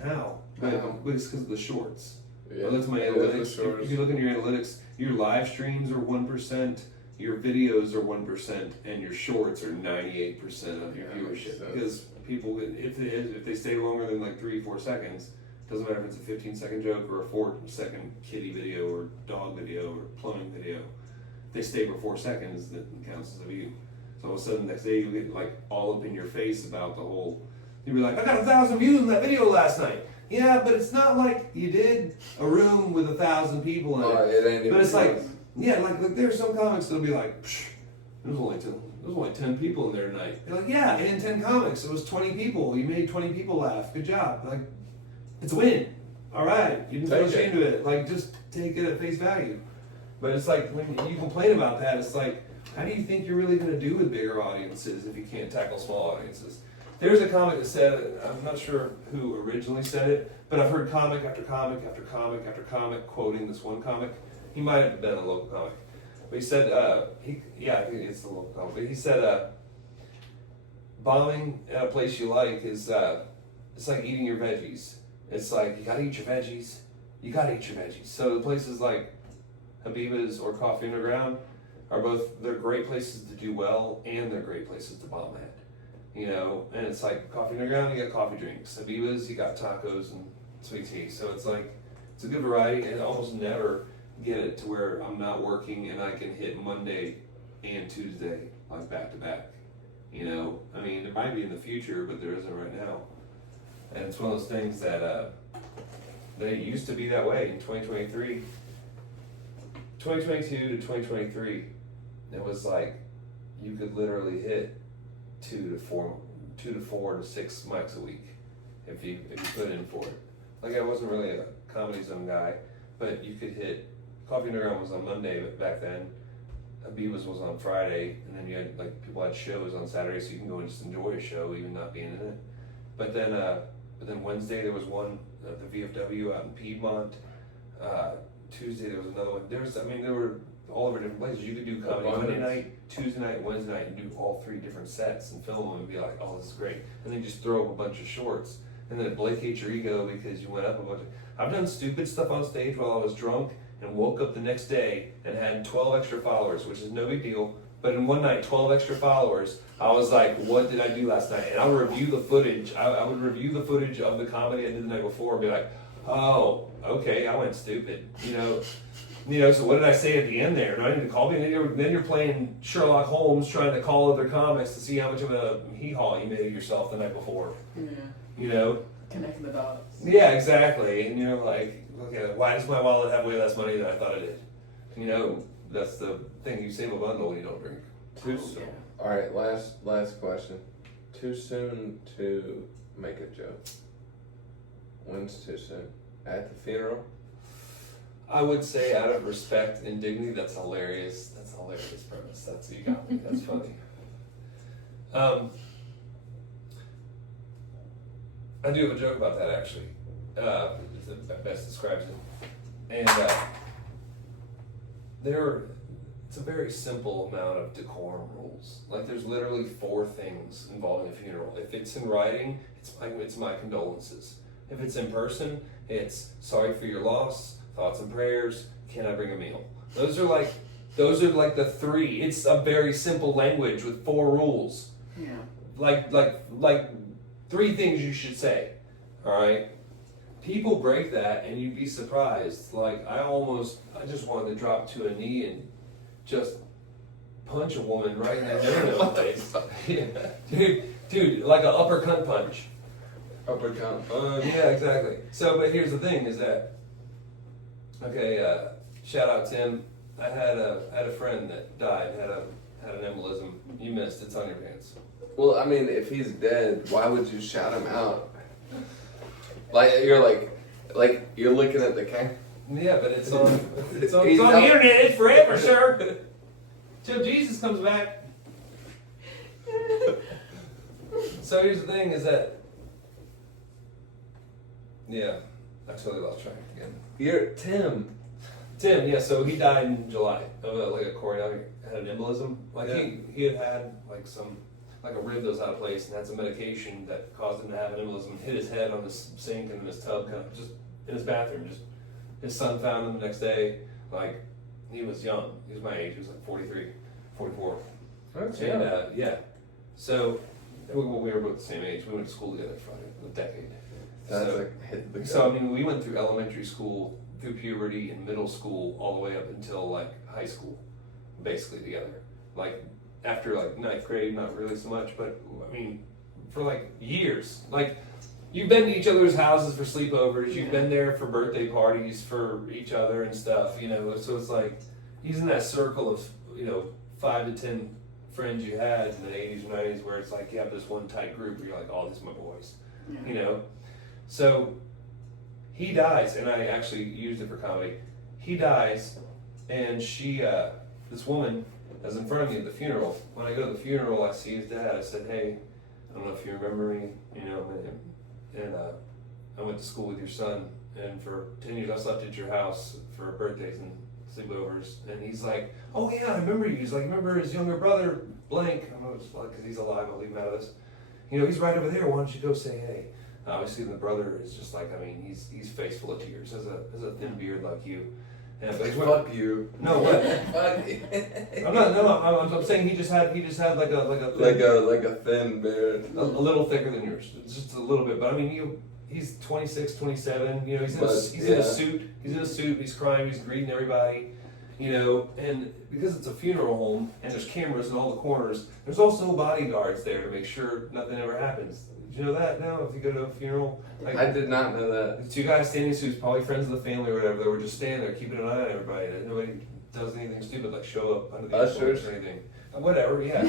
how? But it's because of the shorts. Yeah, I look at my analytics. If you look in your analytics, your live streams are 1%, your videos are 1%, and your shorts are 98% of your viewership. Because people, if they stay longer than like 3-4 seconds. Doesn't matter if it's a 15-second joke or a 4-second kitty video or dog video or plumbing video. If they stay for 4 seconds, that counts as a view. So all of a sudden, the next day, you get like all up in your face about the whole. You'll be like, I got 1,000 views on that video last night. Yeah, but it's not like you did a room with 1,000 people in it. It ain't even but it's like, close. yeah, like there's some comics that'll be like, there's only 10 people in there tonight. You're like, yeah, and in 10 comics, it was 20 people. You made 20 people laugh. Good job. Like. It's a win. All right, you didn't feel ashamed of it. Like, just take it at face value. But it's like when you complain about that, it's like, how do you think you're really going to do with bigger audiences if you can't tackle small audiences? There's a comic that said, I'm not sure who originally said it, but I've heard comic after comic after comic after comic quoting this one comic. He might have been a local comic, but he said, I think it's the local comic. But he said, bombing at a place you like is it's like eating your veggies. It's like, you gotta eat your veggies. You gotta eat your veggies. So the places like Habiba's or Coffee Underground are both, they're great places to do well and they're great places to bomb at. You know, and it's like Coffee Underground, you got coffee drinks. Habiba's, you got tacos and sweet tea. So it's like, it's a good variety, and I almost never get it to where I'm not working and I can hit Monday and Tuesday, like back to back. You know, I mean, there might be in the future, but there isn't right now. And it's one of those things that they used to be that way in 2023. 2022 to 2023, it was like you could literally hit 2 to 4 to 6 mics a week if you put in for it. Like, I wasn't really a Comedy Zone guy, but you could hit. Coffee Underground was on Monday back then. Abiba's was on Friday, and then you had like people had shows on Saturday, so you can go and just enjoy a show even not being in it. But then Wednesday there was one at the VFW out in Piedmont. Tuesday there was another one. There were all over different places. You could do comedy Monday night, Tuesday night, Wednesday night, and do all 3 different sets and film them and be like, oh, this is great. And then just throw up a bunch of shorts. And then it placates your ego because you went up a bunch of... I've done stupid stuff on stage while I was drunk and woke up the next day and had 12 extra followers, which is no big deal. But in one night, 12 extra followers, I was like, what did I do last night? And I would review the footage. I would review the footage of the comedy I did the night before and be like, oh, okay, I went stupid. So what did I say at the end there? Do I need to call me? And then you're playing Sherlock Holmes trying to call other comics to see how much of a hee-haw you made of yourself the night before. Yeah. Connecting the dots. Yeah, exactly. And you're like, okay, why does my wallet have way less money than I thought it did? That's the thing. You save a bundle when you don't drink. Too soon. All right, last question. Too soon to make a joke. When's too soon? At the funeral? I would say out of respect and dignity, that's hilarious. That's a hilarious premise. You got me. That's funny. I do have a joke about that actually. That best describes it. And it's a very simple amount of decorum rules. Like there's literally 4 things involving a funeral. If it's in writing, it's my condolences. If it's in person, it's sorry for your loss, thoughts and prayers, can I bring a meal? Those are like the 3. It's a very simple language with 4 rules. Yeah. Like 3 things you should say. All right. People break that, and you'd be surprised. Like I just wanted to drop to a knee and just punch a woman right in the no face. Yeah. Dude, like an uppercut punch. Uppercut. Yeah, exactly. So, but here's the thing: is that shout out Tim. I had a friend that died. Had an embolism. You missed. It's on your pants. Well, I mean, if he's dead, why would you shout him out? Like you're looking at the camera. Yeah, but it's on the internet. It's forever, sir. Till Jesus comes back. So here's the thing: is that I totally lost track again. You're Tim. Yeah. So he died in July of like a coronary, had an embolism. Like he had like a rib that was out of place and had some medication that caused him to have an embolism and hit his head on this sink and in his tub, kind of just in his bathroom. Just his son found him the next day. Like he was young. He was my age. He was like 43, 44. That's yeah. So we were both the same age. We went to school together for like a decade. So I mean, we went through elementary school, through puberty, and middle school, all the way up until like high school, basically together. Like after like 9th grade, not really so much, but I mean, for like years. Like you've been to each other's houses for sleepovers. You've been there for birthday parties for each other and stuff. So it's like he's in that circle of 5 to 10 friends you had in the 80s or 90s, where it's like you have this one tight group where you're like, oh, these are my boys. So he dies, and I actually used it for comedy. He dies, and she, this woman, is in front of me at the funeral. When I go to the funeral, I see his dad. I said, hey, I don't know if you remember me, and I went to school with your son, and for 10 years I slept at your house for birthdays and sleepovers. And he's like, oh yeah, I remember you. He's like, remember his younger brother, blank. I don't know, because he's alive, I'll leave him out of this. He's right over there. Why don't you go say hey? Obviously, the brother is just like, he's face full of tears. Has a thin beard like you. And fuck you. No, what? I'm not. No, I'm saying he just had like a thin beard. A little thicker than yours, just a little bit. But I mean, he's 26, 27. He's in a suit. He's in a suit. He's crying. He's greeting everybody. And because it's a funeral home and there's cameras in all the corners, there's also bodyguards there to make sure nothing ever happens. Did you know that now? If you go to a funeral, I did not know that. 2 guys standing in suits, probably friends of the family or whatever, they were just standing there keeping an eye on everybody. That nobody does anything stupid like show up under the influence or anything. Whatever, yeah.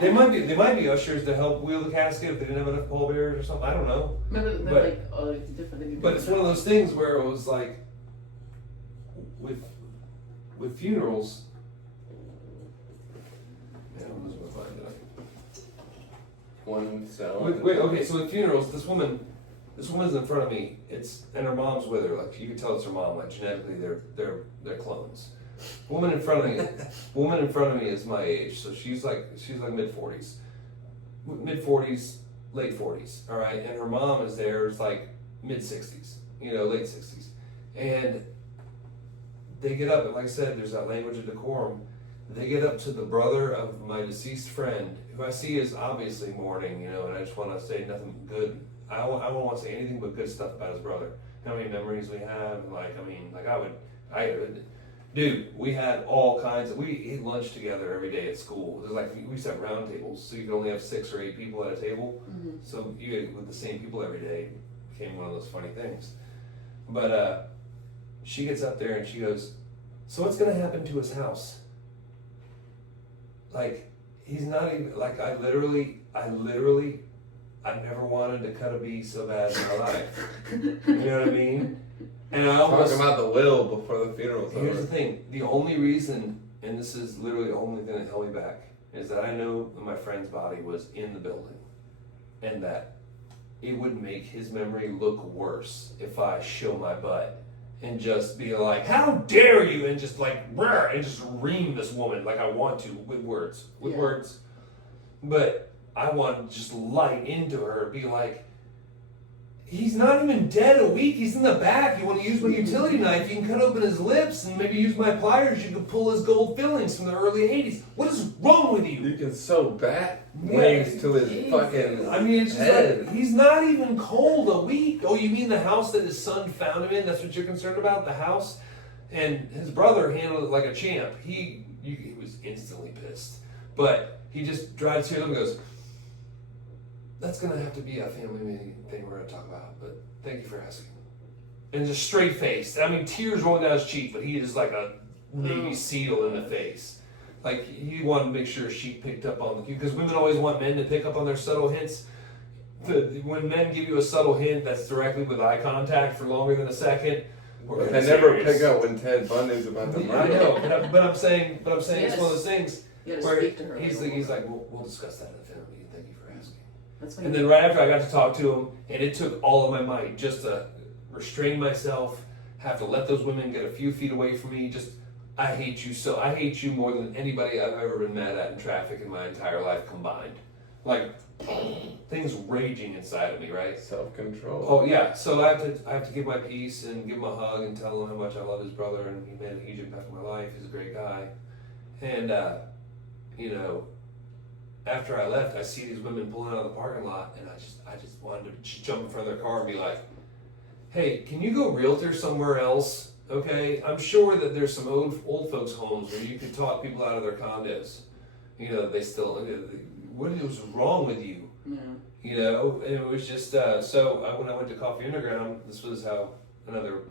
They might be ushers to help wheel the casket if they didn't have enough pallbearers or something. I don't know. But it's one of those things where it was like with funerals, one cell. Wait, okay, so with funerals, this woman's in front of me. And her mom's with her. Like you can tell it's her mom. Like genetically, they're clones. Woman in front of me is my age, so she's like mid-40s, late 40s. All right, and her mom is there. It's like mid-60s, late 60s, and they get up, and like I said, there's that language of decorum. They get up to the brother of my deceased friend, who I see is obviously mourning, and I just want to say nothing good. I won't want to say anything but good stuff about his brother. How many memories we have, dude, we had all kinds of, we ate lunch together every day at school. It was like, we used to have round tables, so you could only have 6 or 8 people at a table. Mm-hmm. So you ate with the same people every day. It became one of those funny things. But she gets up there and she goes, so what's going to happen to his house? Like, he's not even, like, I never wanted to cut a bee so bad in my life. You know what I mean? And I almost talking about the will before the funeral's over. Here's the thing: the only reason, and this is literally the only thing that held me back, is that I know that my friend's body was in the building, and that it would make his memory look worse if I show my butt and just be like, "How dare you!" and just like, "Brr," and just ream this woman like I want to with words, But I want to just light into her, be like, he's not even dead a week. He's in the back. You want to use my utility knife? You can cut open his lips and maybe use my pliers. You can pull his gold fillings from the early 80s. What is wrong with you? You can sew bat wings to his fucking it's just head. like, he's not even cold a week. Oh, you mean the house that his son found him in? That's what you're concerned about? The house? And his brother handled it like a champ. He was instantly pissed. But he just drives here and goes, that's going to have to be a family meeting thing we're going to talk about, but thank you for asking. And just straight faced. I mean, tears rolling down his cheek, but he is like a Navy SEAL in the face. Like, he wanted to make sure she picked up on the cue, because women always want men to pick up on their subtle hints. When men give you a subtle hint that's directly with eye contact for longer than a second, but they never pick up when Ted Bundy's about to murder. I know, but I'm saying it's one of those things where her he's like, we'll discuss that in the family meeting. Thank you for asking. And then right after I got to talk to him, and it took all of my might just to restrain myself, have to let those women get a few feet away from me. Just, I hate you more than anybody I've ever been mad at in traffic in my entire life combined. Like, things raging inside of me, right? Self-control. Oh yeah, so I have to give my peace and give him a hug and tell him how much I love his brother, and he made a huge impact on my life. He's a great guy. And after I left, I see these women pulling out of the parking lot, and I just wanted to jump in front of their car and be like, hey, can you go realtor somewhere else? Okay, I'm sure that there's some old folks' homes where you could talk people out of their condos. They still, what was wrong with you? Yeah. And it was just, so when I went to Coffee Underground, this was how another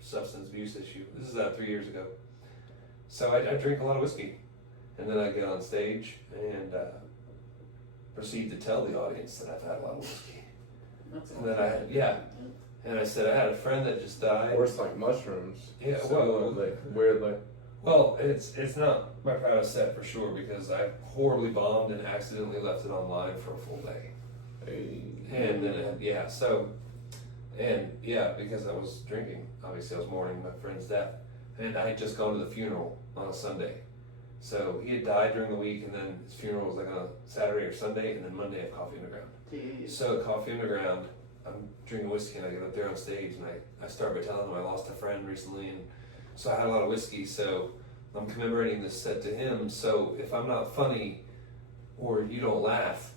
substance abuse issue. This is 3 years ago. So I drink a lot of whiskey. And then I get on stage and proceed to tell the audience that I've had a lot of whiskey. And then and I said I had a friend that just died. Or it's like mushrooms. Yeah, weirdly. Well, it's not my proudest set for sure, because I horribly bombed and accidentally left it online for a full day. And then because I was drinking. Obviously, I was mourning my friend's death, and I had just gone to the funeral on a Sunday. So he had died during the week, and then his funeral was like on a Saturday or Sunday, and then Monday at Coffee Underground. Jeez. So at Coffee Underground, I'm drinking whiskey, and I get up there on stage, and I start by telling him I lost a friend recently, and so I had a lot of whiskey, so I'm commemorating this set to him. So if I'm not funny, or you don't laugh,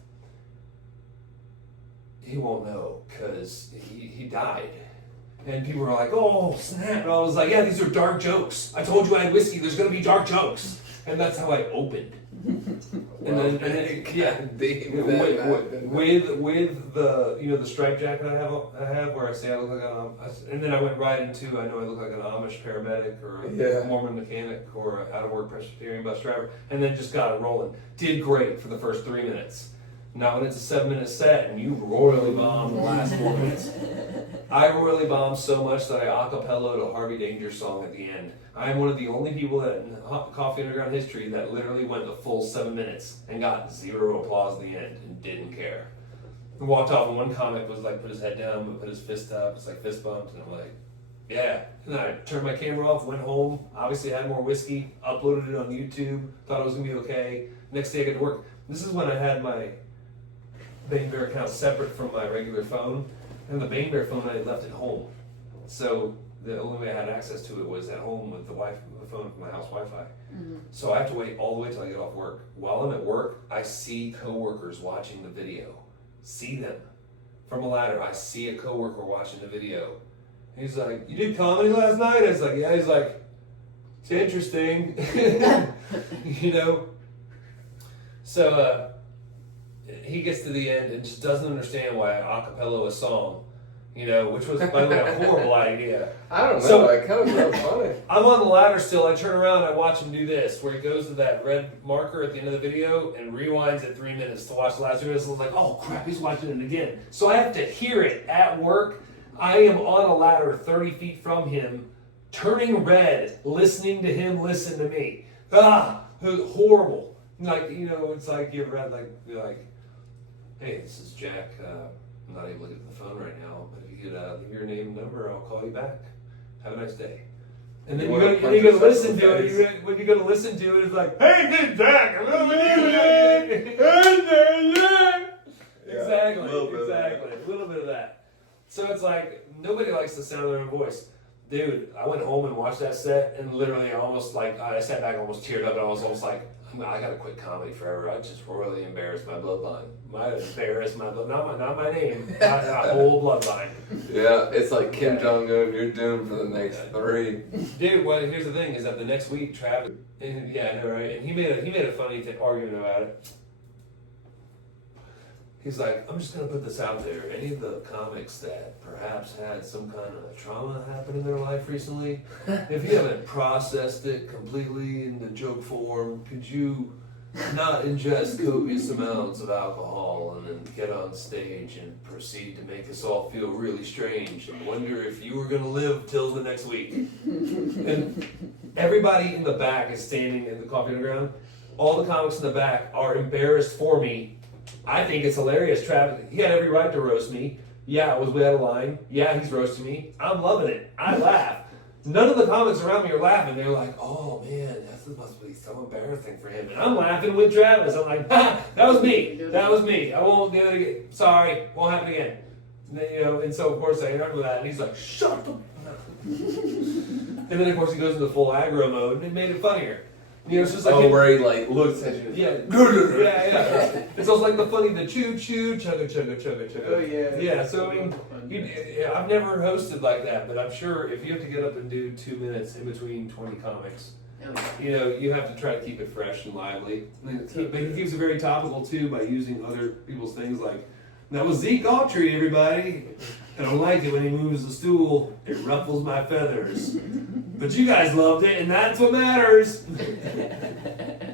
he won't know, because he died. And people were like, oh, snap. And I was like, yeah, these are dark jokes. I told you I had whiskey. There's going to be dark jokes. And that's how I opened. With the striped jacket I have where I say I look like and then I went right into, I know I look like an Amish paramedic or a Mormon mechanic or an out-of-work Presbyterian bus driver, and then just got it rolling. Did great for the first 3 minutes. Not when it's a 7-minute set and you royally bomb the last 4 minutes. I royally bomb so much that I acapelloed a Harvey Danger song at the end. I am one of the only people that in Coffee Underground history that literally went the full 7 minutes and got 0 applause at the end and didn't care. And walked off, and one comic was like, put his head down, but put his fist up. It's like fist bumped, and I'm like, yeah. And then I turned my camera off, went home, obviously had more whiskey, uploaded it on YouTube, thought it was gonna be okay. Next day I got to work. This is when I had my Bane Bear account separate from my regular phone, and the Bane Bear phone I left at home. So the only way I had access to it was at home with the phone from my house Wi-Fi. So I have to wait all the way till I get off work. While I'm at work, I see coworkers watching the video. See them. From a ladder, I see a coworker watching the video. He's like, "You did comedy last night?" I was like, "Yeah." He's like, "It's interesting." You know? So he gets to the end and just doesn't understand why I acapella a song. You know, which was, by the way, a horrible idea. I don't know, So- it kind of felt funny. I'm on the ladder still. I turn around, I watch him do this, where he goes to that red marker at the end of the video and rewinds at 3 minutes to watch the last 3 minutes. I was like, oh crap, he's watching it again. So I have to hear it at work. I am on a ladder 30 feet from him, turning red, listening to him listen to me. It was horrible. Like, you know, it's like you're like, hey, this is Jack. I'm not able to get to the phone right now, but if you could leave your name and number, I'll call you back. Have a nice day. And then You you're wanna going punch to yourself listen in the to it. face. When you're going to listen to it, it's like, hey, this is Jack. Exactly. A little bit of that. Exactly. A little bit of that. So it's like, nobody likes the sound of their own voice. Dude, I went home and watched that set, and literally almost like, I sat back, almost teared up, and I was almost like, I gotta quit comedy forever. I just royally embarrassed my bloodline. Not my name, my whole bloodline. Yeah, it's like Kim Jong-un, you're doomed for the next 3. Dude, well, here's the thing: is that the next week, Travis, and, yeah, I know, right? And he made a funny argument about it. He's like, I'm just gonna put this out there. Any of the comics that perhaps had some kind of trauma happen in their life recently, if you haven't processed it completely into joke form, could you not ingest copious amounts of alcohol and then get on stage and proceed to make us all feel really strange and wonder if you were gonna live till the next week? And everybody in the back is standing in the Coffee Underground. All the comics in the back are embarrassed for me. I think it's hilarious. Travis, he had every right to roast me. Yeah, it was way out of line. Yeah, he's roasting me. I'm loving it. I laugh. None of the comics around me are laughing. They're like, oh man, that must be so embarrassing for him. And I'm laughing with Travis. I'm like, that was me. That was me. I won't do it again. Sorry, won't happen again. And then, you know, and so of course I interrupt that, and he's like, shut the. And then of course he goes into full aggro mode, and it made it funnier. You know, it's just like where he like looks at you. yeah, yeah. It's also like the funny, the choo choo, chugga chugga chugga chugga. Oh yeah. Yeah. So I mean, I've never hosted like that, but I'm sure if you have to get up and do 2 minutes in between 20 comics, you know, you have to try to keep it fresh and lively. But he keeps it very topical too by using other people's things like, that was Zeke Autry, everybody. I don't like it when he moves the stool. It ruffles my feathers. But you guys loved it, and that's what matters.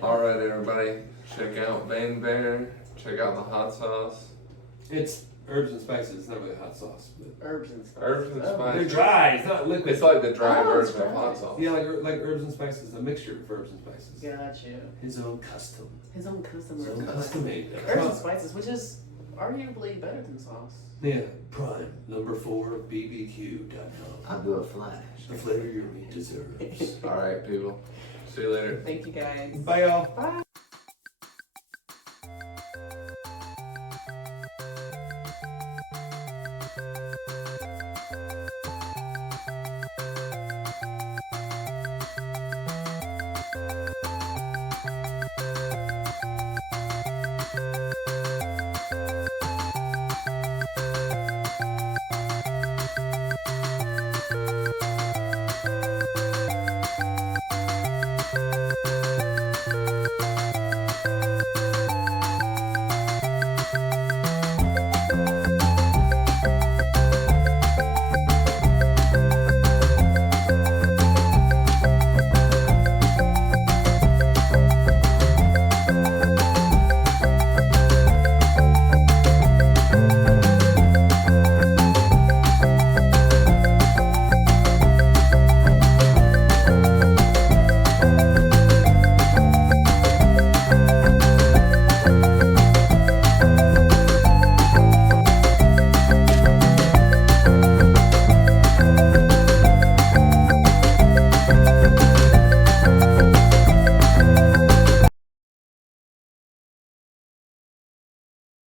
Alright, everybody, check out Bane Bear. Check out the hot sauce. It's herbs and spices. It's not really hot sauce. But Herbs and stuff. Herbs and they're spices. dry. It's not liquid. It's like the dry Oh, it's version of dry. hot sauce. Yeah, like herbs and spices. A mixture of herbs and spices. Gotcha. His own custom. His own custom His own herbs. custom made. Herbs and spices, which is arguably better than sauce. Yeah. Prime #4 BBQ.com. I'll do a flash. The flavor your meat deserves. Alright, people. See you later. Thank you guys. Bye, y'all. Bye.